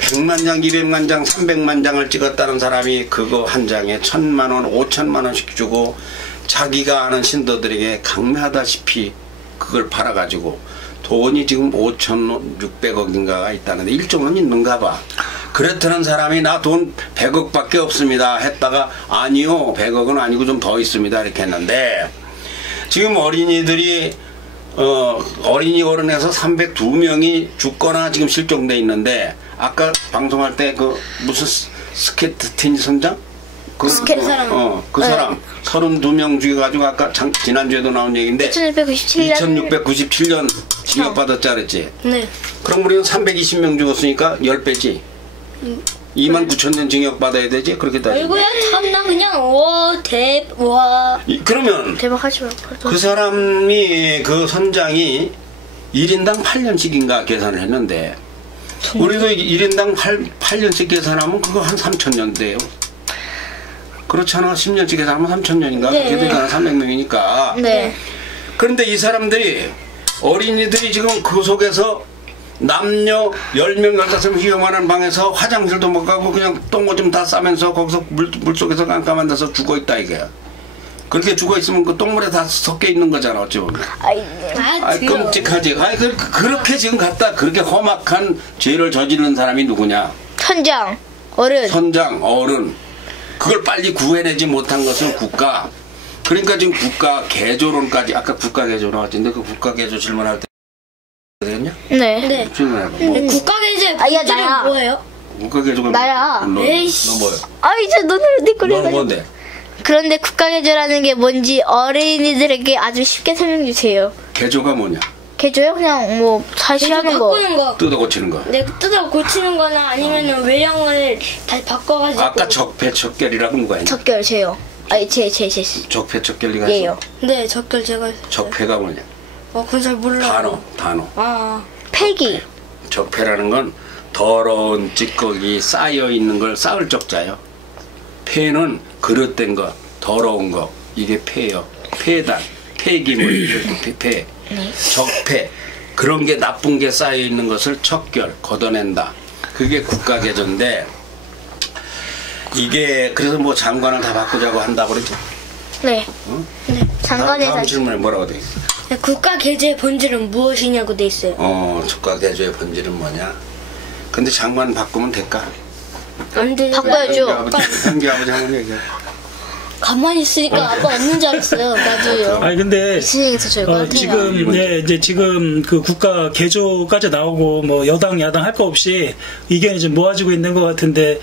100만 장, 200만 장, 300만 장을 찍었다는 사람이 그거 한 장에 1,000만 원, 5천만 원씩 주고 자기가 아는 신도들에게 강매하다시피 그걸 팔아가지고 돈이 지금 5,600억인가가 있다는데 1조는 있는가 봐. 그렇다는 사람이 나 돈 100억밖에 없습니다 했다가 아니요 100억은 아니고 좀 더 있습니다 이렇게 했는데 지금 어린이들이 어린이 어른에서 302명이 죽거나 지금 실종돼 있는데 아까 방송할 때 그 무슨 스케이트 테니스 선장? 그 사람. 그 사람 32명 죽여가지고 아까 지난주에도 나온 얘기인데 2697년 징역받았자 그랬지? 네. 그럼 우리는 320명 죽었으니까 10배지? 29,000년 징역받아야 되지? 그렇게 따지면 아이고야 참나 그냥 와. 그러면 대박 하지 말고 그 사람이 그 선장이 1인당 8년씩인가 계산을 했는데 우리도 1인당 8년씩 계산하면 그거 한 3,000년 돼요. 그렇잖아. 10년씩 계산하면 3,000년인가? 네. 그게 되잖아. 300명이니까. 네. 그런데 이 사람들이 어린이들이 지금 그 속에서 남녀 10명, 15명 위험한 방에서 화장실도 못 가고 그냥 똥오줌 다 싸면서 거기서 물속에서 깜깜한 데서 죽어있다 이거야. 그렇게 죽어있으면 그 똥물에 다 섞여 있는 거잖아 어찌 보면. 아 끔찍하지. 아니 그렇게 지금 갖다 그렇게 험악한 죄를 저지른 사람이 누구냐. 선장, 어른. 선장, 어른. 그걸 빨리 구해내지 못한 것은 국가. 그러니까 지금 국가 개조론까지 아까 국가 개조 나왔는데 그 국가 개조 질문할 때 되겠냐? 네. 질문해봐. 뭐. 국가개조의 아야, 본질은 나야. 뭐예요? 국가 개조가 나야. 너 뭐야? 아 이제 너는 네 거를 너는 뭔데? 그런데 국가개조라는 게 뭔지 어린이들에게 아주 쉽게 설명 주세요. 개조가 뭐냐? 개조요? 그냥 뭐 다시 하는 거. 바꾸는 거. 뜯어 고치는 거. 네, 뜯어 고치는 거나 아니면 외형을 다시 바꿔가지고. 아까 적폐척결이라고 누가 했냐? 적결 제요. 아니 제. 적폐척결이가 예요. 네, 적결 제가 했어요. 적폐가 뭐냐? 그건 잘 몰라요. 단어. 아. 폐기. 적폐라는 건 더러운 찌꺼기 쌓여 있는 걸 쌓을 적자요. 폐는 그릇된 거, 더러운 거, 이게 폐요. 폐단, 폐기물, 폐. 적폐, 그런 게 나쁜 게 쌓여 있는 것을 척결, 걷어낸다. 그게 국가개조인데 이게 그래서 뭐 장관을 다 바꾸자고 한다고 그러죠? 네. 응? 네. 장관에서 다음 질문에 뭐라고 돼 있어? 네, 국가개조의 본질은 무엇이냐고 돼 있어요. 국가개조의 본질은 뭐냐? 근데 장관 바꾸면 될까? 안 돼. 바꿔야죠. 현기 아버지 한번 얘기해. 가만히 있으니까 아빠 없는 줄 알았어요. 맞아요. 아니 근데 스승에서 저희가 지금 이제 지금 그 국가 개조까지 나오고 뭐 여당 야당 할 거 없이 의견이 좀 모아지고 있는 것 같은데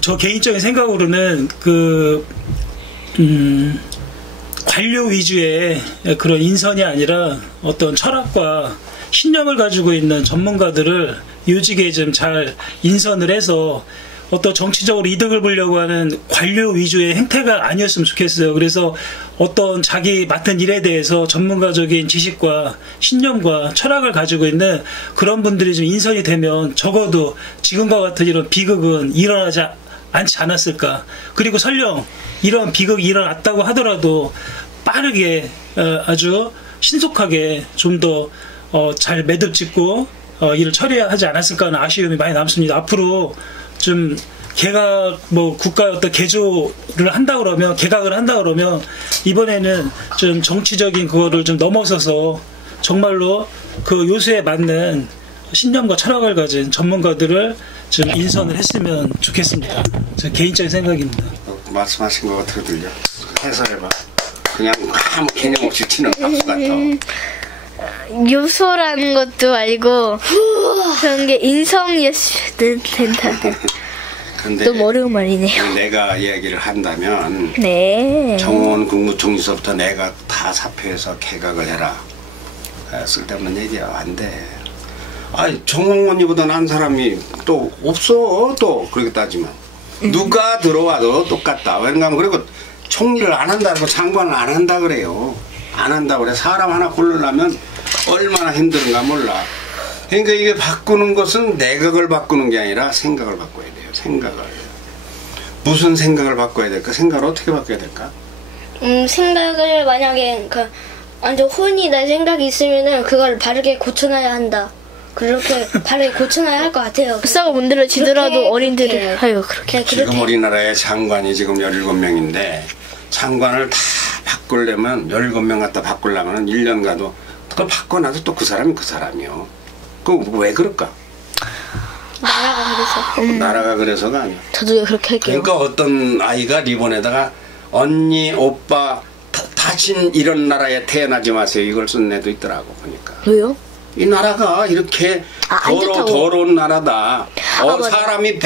저 개인적인 생각으로는 관료 위주의 그런 인선이 아니라 어떤 철학과 신념을 가지고 있는 전문가들을 요직에 좀 잘 인선을 해서 어떤 정치적으로 이득을 보려고 하는 관료 위주의 행태가 아니었으면 좋겠어요. 그래서 어떤 자기 맡은 일에 대해서 전문가적인 지식과 신념과 철학을 가지고 있는 그런 분들이 좀 인선이 되면 적어도 지금과 같은 이런 비극은 일어나지 않지 않았을까. 그리고 설령 이런 비극이 일어났다고 하더라도 빠르게 아주 신속하게 좀 더 잘 매듭 짓고 일을 처리하지 않았을까 하는 아쉬움이 많이 남습니다. 앞으로 좀 개각 국가의 어떤 개조를 한다 그러면 개각을 한다 그러면 이번에는 좀 정치적인 그거를 좀 넘어서서 정말로 그 요소에 맞는 신념과 철학을 가진 전문가들을 좀 인선을 했으면 좋겠습니다. 제 개인적인 생각입니다. 말씀하신 거 어떻게 들려? 해설해봐. 그냥 아무 개념 없이 치는 박수 같아. 요소라는 것도 알고 그런 게 인성이었으면 된다. 근데 너무 어려운 말이네요. 내가 이야기를 한다면 네. 정원 국무총리서부터 내가 다 사표해서 개각을 해라. 쓸데없는 얘기야. 안 돼. 아니 정몽원이보다 난 사람이 또 없어. 또 그렇게 따지면 누가 들어와도 똑같다. 왜냐하면 그리고 총리를 안 한다고 장관을 안 한다 그래요. 안 한다 그래. 사람 하나 고르려면 얼마나 힘든가 몰라. 그러니까 이게 바꾸는 것은 내각을 바꾸는 게 아니라 생각을 바꿔야 돼요. 생각을. 무슨 생각을 바꿔야 될까? 생각을 어떻게 바꿔야 될까? 생각을 만약에 완전 혼이 날 생각이 있으면은 그걸 바르게 고쳐놔야 한다. 그렇게 바르게 고쳐놔야 할 것 같아요. 싹을 만들어지더라도 그렇게, 어린들을 아유 그렇게 지금 우리나라의 장관이 지금 17명인데 장관을 다 바꾸려면 17명 갖다 바꾸려면 1년 가도 그걸 바꿔놔도 또 그 사람이 그 사람이요. 그거 왜 그럴까? 나라가 그래서. 나라가 그래서가 아니야. 저도 그렇게 할게요. 그러니까 어떤 아이가 리본에다가 언니 오빠 다신 이런 나라에 태어나지 마세요 이걸 쓴 애도 있더라고 보니까. 왜요? 이 나라가 이렇게 안 좋다고. 더러운 나라다. 맞아. 사람이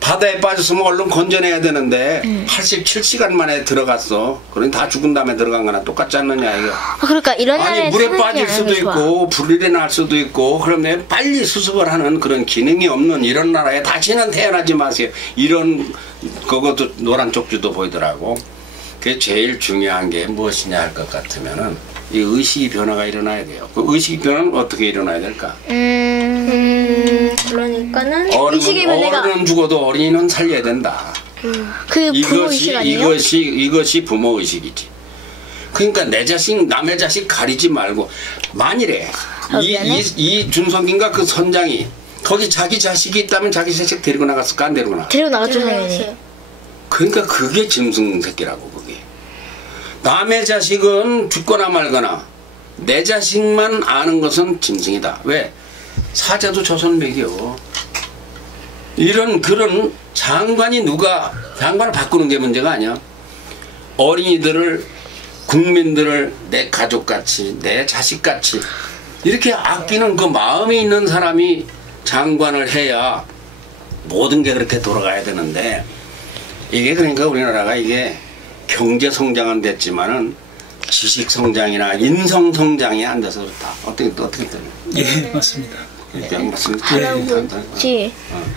바다에 빠졌으면 얼른 건져내야 되는데 87시간 만에 들어갔어. 그럼 다 죽은 다음에 들어간 거나 똑같지 않느냐 이거. 그러니까 이런 아니 나라에 물에 사는 게 빠질 수도 아니라 좋아. 있고 불일이 날 수도 있고 그러면 빨리 수습을 하는 그런 기능이 없는 이런 나라에 다시는 태어나지 마세요. 이런 그것도 노란 쪽지도 보이더라고. 그게 제일 중요한 게 무엇이냐 할 것 같으면은 이 의식의 변화가 일어나야 돼요. 그 의식의 변화는 어떻게 일어나야 될까? 그러니까는 의식의 변화가- 어른은 죽어도 어린이는 살려야 된다. 그 부모 의식 아니에요? 이것이 부모 의식이지. 그러니까 내 자식 남의 자식 가리지 말고 만일에 미안해. 이 준석인가 그 선장이 거기 자기 자식이 있다면 자기 자식 데리고 나갔을까 안 데리고 나갔을까? 데리고 나갔죠 당연히. 그러니까 그게 짐승 새끼라고 그게. 남의 자식은 죽거나 말거나 내 자식만 아는 것은 짐승이다. 왜? 사자도 조선 먹여. 이런 그런 장관이 장관을 바꾸는 게 문제가 아니야. 어린이들을 국민들을 내 가족같이 내 자식같이 이렇게 아끼는 그 마음이 있는 사람이 장관을 해야 모든 게 그렇게 돌아가야 되는데 이게 그러니까 우리나라가 이게 경제 성장은 됐지만은 지식 성장이나 인성 성장이 안 돼서 그렇다. 어떻게 되나? 예, 맞습니다. 할아버지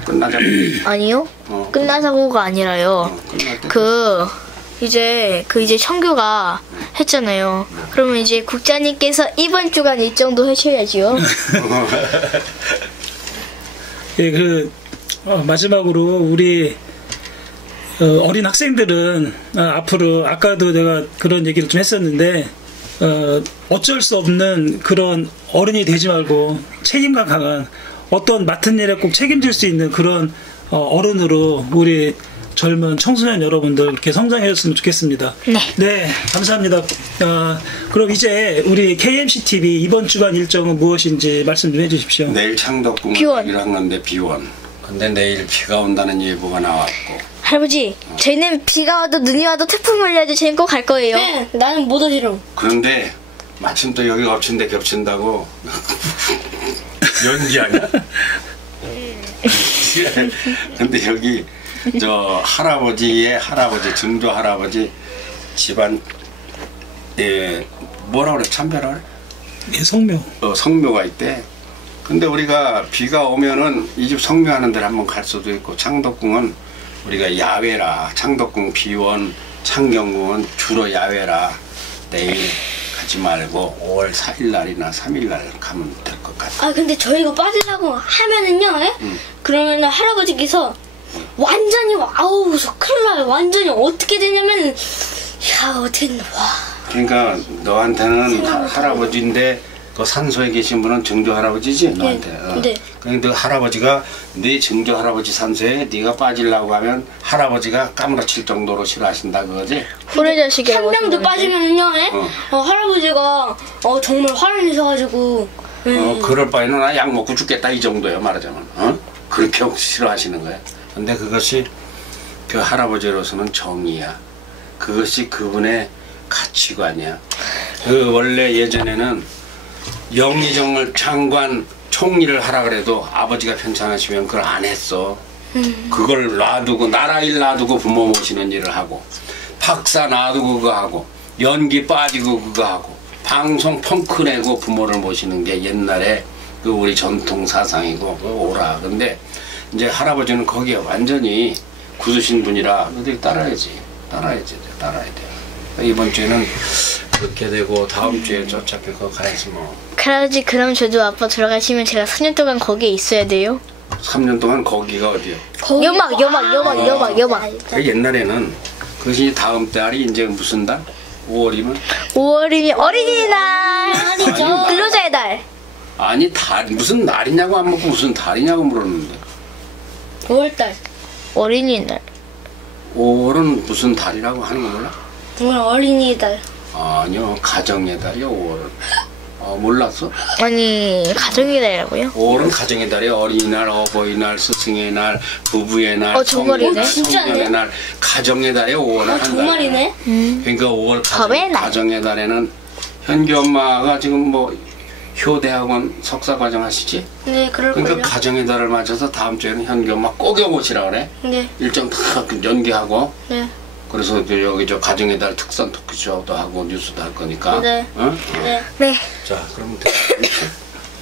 끝나자. 아니요? 끝나자고가 아니라요. 끝날 때. 이제 청규가 했잖아요. 그러면 이제 국장님께서 이번 주간 일정도 하셔야지요. 예, 마지막으로 우리 어린 학생들은 앞으로 아까도 내가 그런 얘기를 좀 했었는데 어쩔 수 없는 그런 어른이 되지 말고 책임감 강한 어떤 맡은 일에 꼭 책임질 수 있는 그런 어른으로 우리 젊은 청소년 여러분들 이렇게 성장해줬으면 좋겠습니다. 네, 감사합니다. 그럼 이제 우리 KMCTV 이번 주간 일정은 무엇인지 말씀 좀 해주십시오. 내일 창덕궁을 비원. 가기로 한 건데 비원. 근데 내일 비가 온다는 예보가 나왔고. 할아버지, 저희는 비가 와도 눈이 와도 태풍이 올려도 저희는 꼭 갈 거예요. 네, 나는 못 오지롱. 그런데 마침 또 여기 엎친데 겹친다고 연기하냐? 근데 여기 저 할아버지 증조 할아버지 집안 뭐라 그래 참배라 그래? 예, 성묘. 성묘가 있대. 근데 우리가 비가 오면은 이 집 성묘하는 데를 한번 갈 수도 있고 창덕궁은 우리가 야외라 창덕궁 비원 창경궁은 주로 야외라 내일 가지 말고 5월 4일 날이나 3일 날 가면 될 것 같아. 아 근데 저희가 빠지려고 하면은요, 예? 그러면 할아버지께서 완전히 아우 저 큰일 나요. 완전히 어떻게 되냐면, 야 어떻게 되나 와. 그러니까 너한테는 할아버지인데 그 산소에 계신 분은 증조 할아버지지 너한테. 네. 그런데 할아버지가 네 증조 할아버지 산소에 네가 빠지려고 하면 할아버지가 까무러칠 정도로 싫어하신다 그거지? 후레 자식이라고 한 명도 하시는데. 빠지면은요, 예? 할아버지가 정말 화를 내셔가지고. 그럴 바에는 나 약 먹고 죽겠다 이 정도예요 말하자면. 그렇게 싫어하시는 거야. 근데 그것이 그 할아버지로서는 정의야. 그것이 그분의 가치관이야. 그 원래 예전에는 영의정을 장관 총리를 하라 그래도 아버지가 편찮으시면 그걸 안 했어. 그걸 놔두고 나라 일 놔두고 부모 모시는 일을 하고 박사 놔두고 그거 하고 연기 빠지고 그거 하고 방송 펑크 내고 부모를 모시는 게 옛날에 그 우리 전통 사상이고 그 오라. 근데 이제 할아버지는 거기에 완전히 굳으신 분이라 너희들이 따라야지. 따라야 돼. 이번 주에는 그렇게 되고 다음 주에 어차피 그거 가야지 뭐. 할아버지 그럼 저도 아빠 돌아가시면 제가 4년 동안 거기에 있어야 돼요? 3년 동안 거기가 어디요? 여막. 그 옛날에는 그것이 다음 달이 이제 무슨 달? 5월이면? 5월이면 어린이날. 아니죠. 근로자의 달. 아니 달 무슨 날이냐고 안 묻고 무슨 달이냐고 물었는데 5월달. 어린이날. 5월은 무슨 달이라고 하는 거 몰라? 오늘 어린이달. 아니요 가정의 달이요 5월은. 몰랐어? 아니 가정의 달이라고요? 5월은 가정의 달이야. 어린이날, 어버이날, 스승의 날, 부부의 날, 정말이네. 성년의 날, 진짜네. 성년의 날, 가정의 달이야 5월은 한 정말이네. 달이야. 그러니까 5월 법의 날. 가정의 달에는 현기 엄마가 지금 뭐 효대학원 석사과정 하시지? 네, 그럴걸요. 그러니까 가정의 달을 맞춰서 다음 주에는 현기 엄마 꼭 여보시라 그래. 네, 일정 다 연기하고. 네, 그래서 여기 저 가정의 달 특선 토크쇼도 하고 뉴스도 할 거니까. 네. 어? 네. 네. 자, 그럼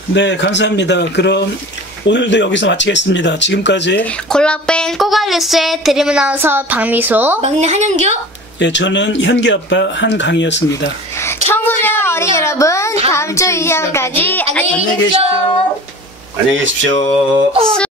네, 감사합니다. 그럼 오늘도 여기서 마치겠습니다. 지금까지 골라뺀 꼬갈뉴스의 드림 아나운서 박미소, 막내 한영규. 예, 저는 현기 아빠 한강이었습니다. 청소년 어린이 여러분, 다음 주 이 시간까지 안녕히 계십시오. 안녕히 계십시오.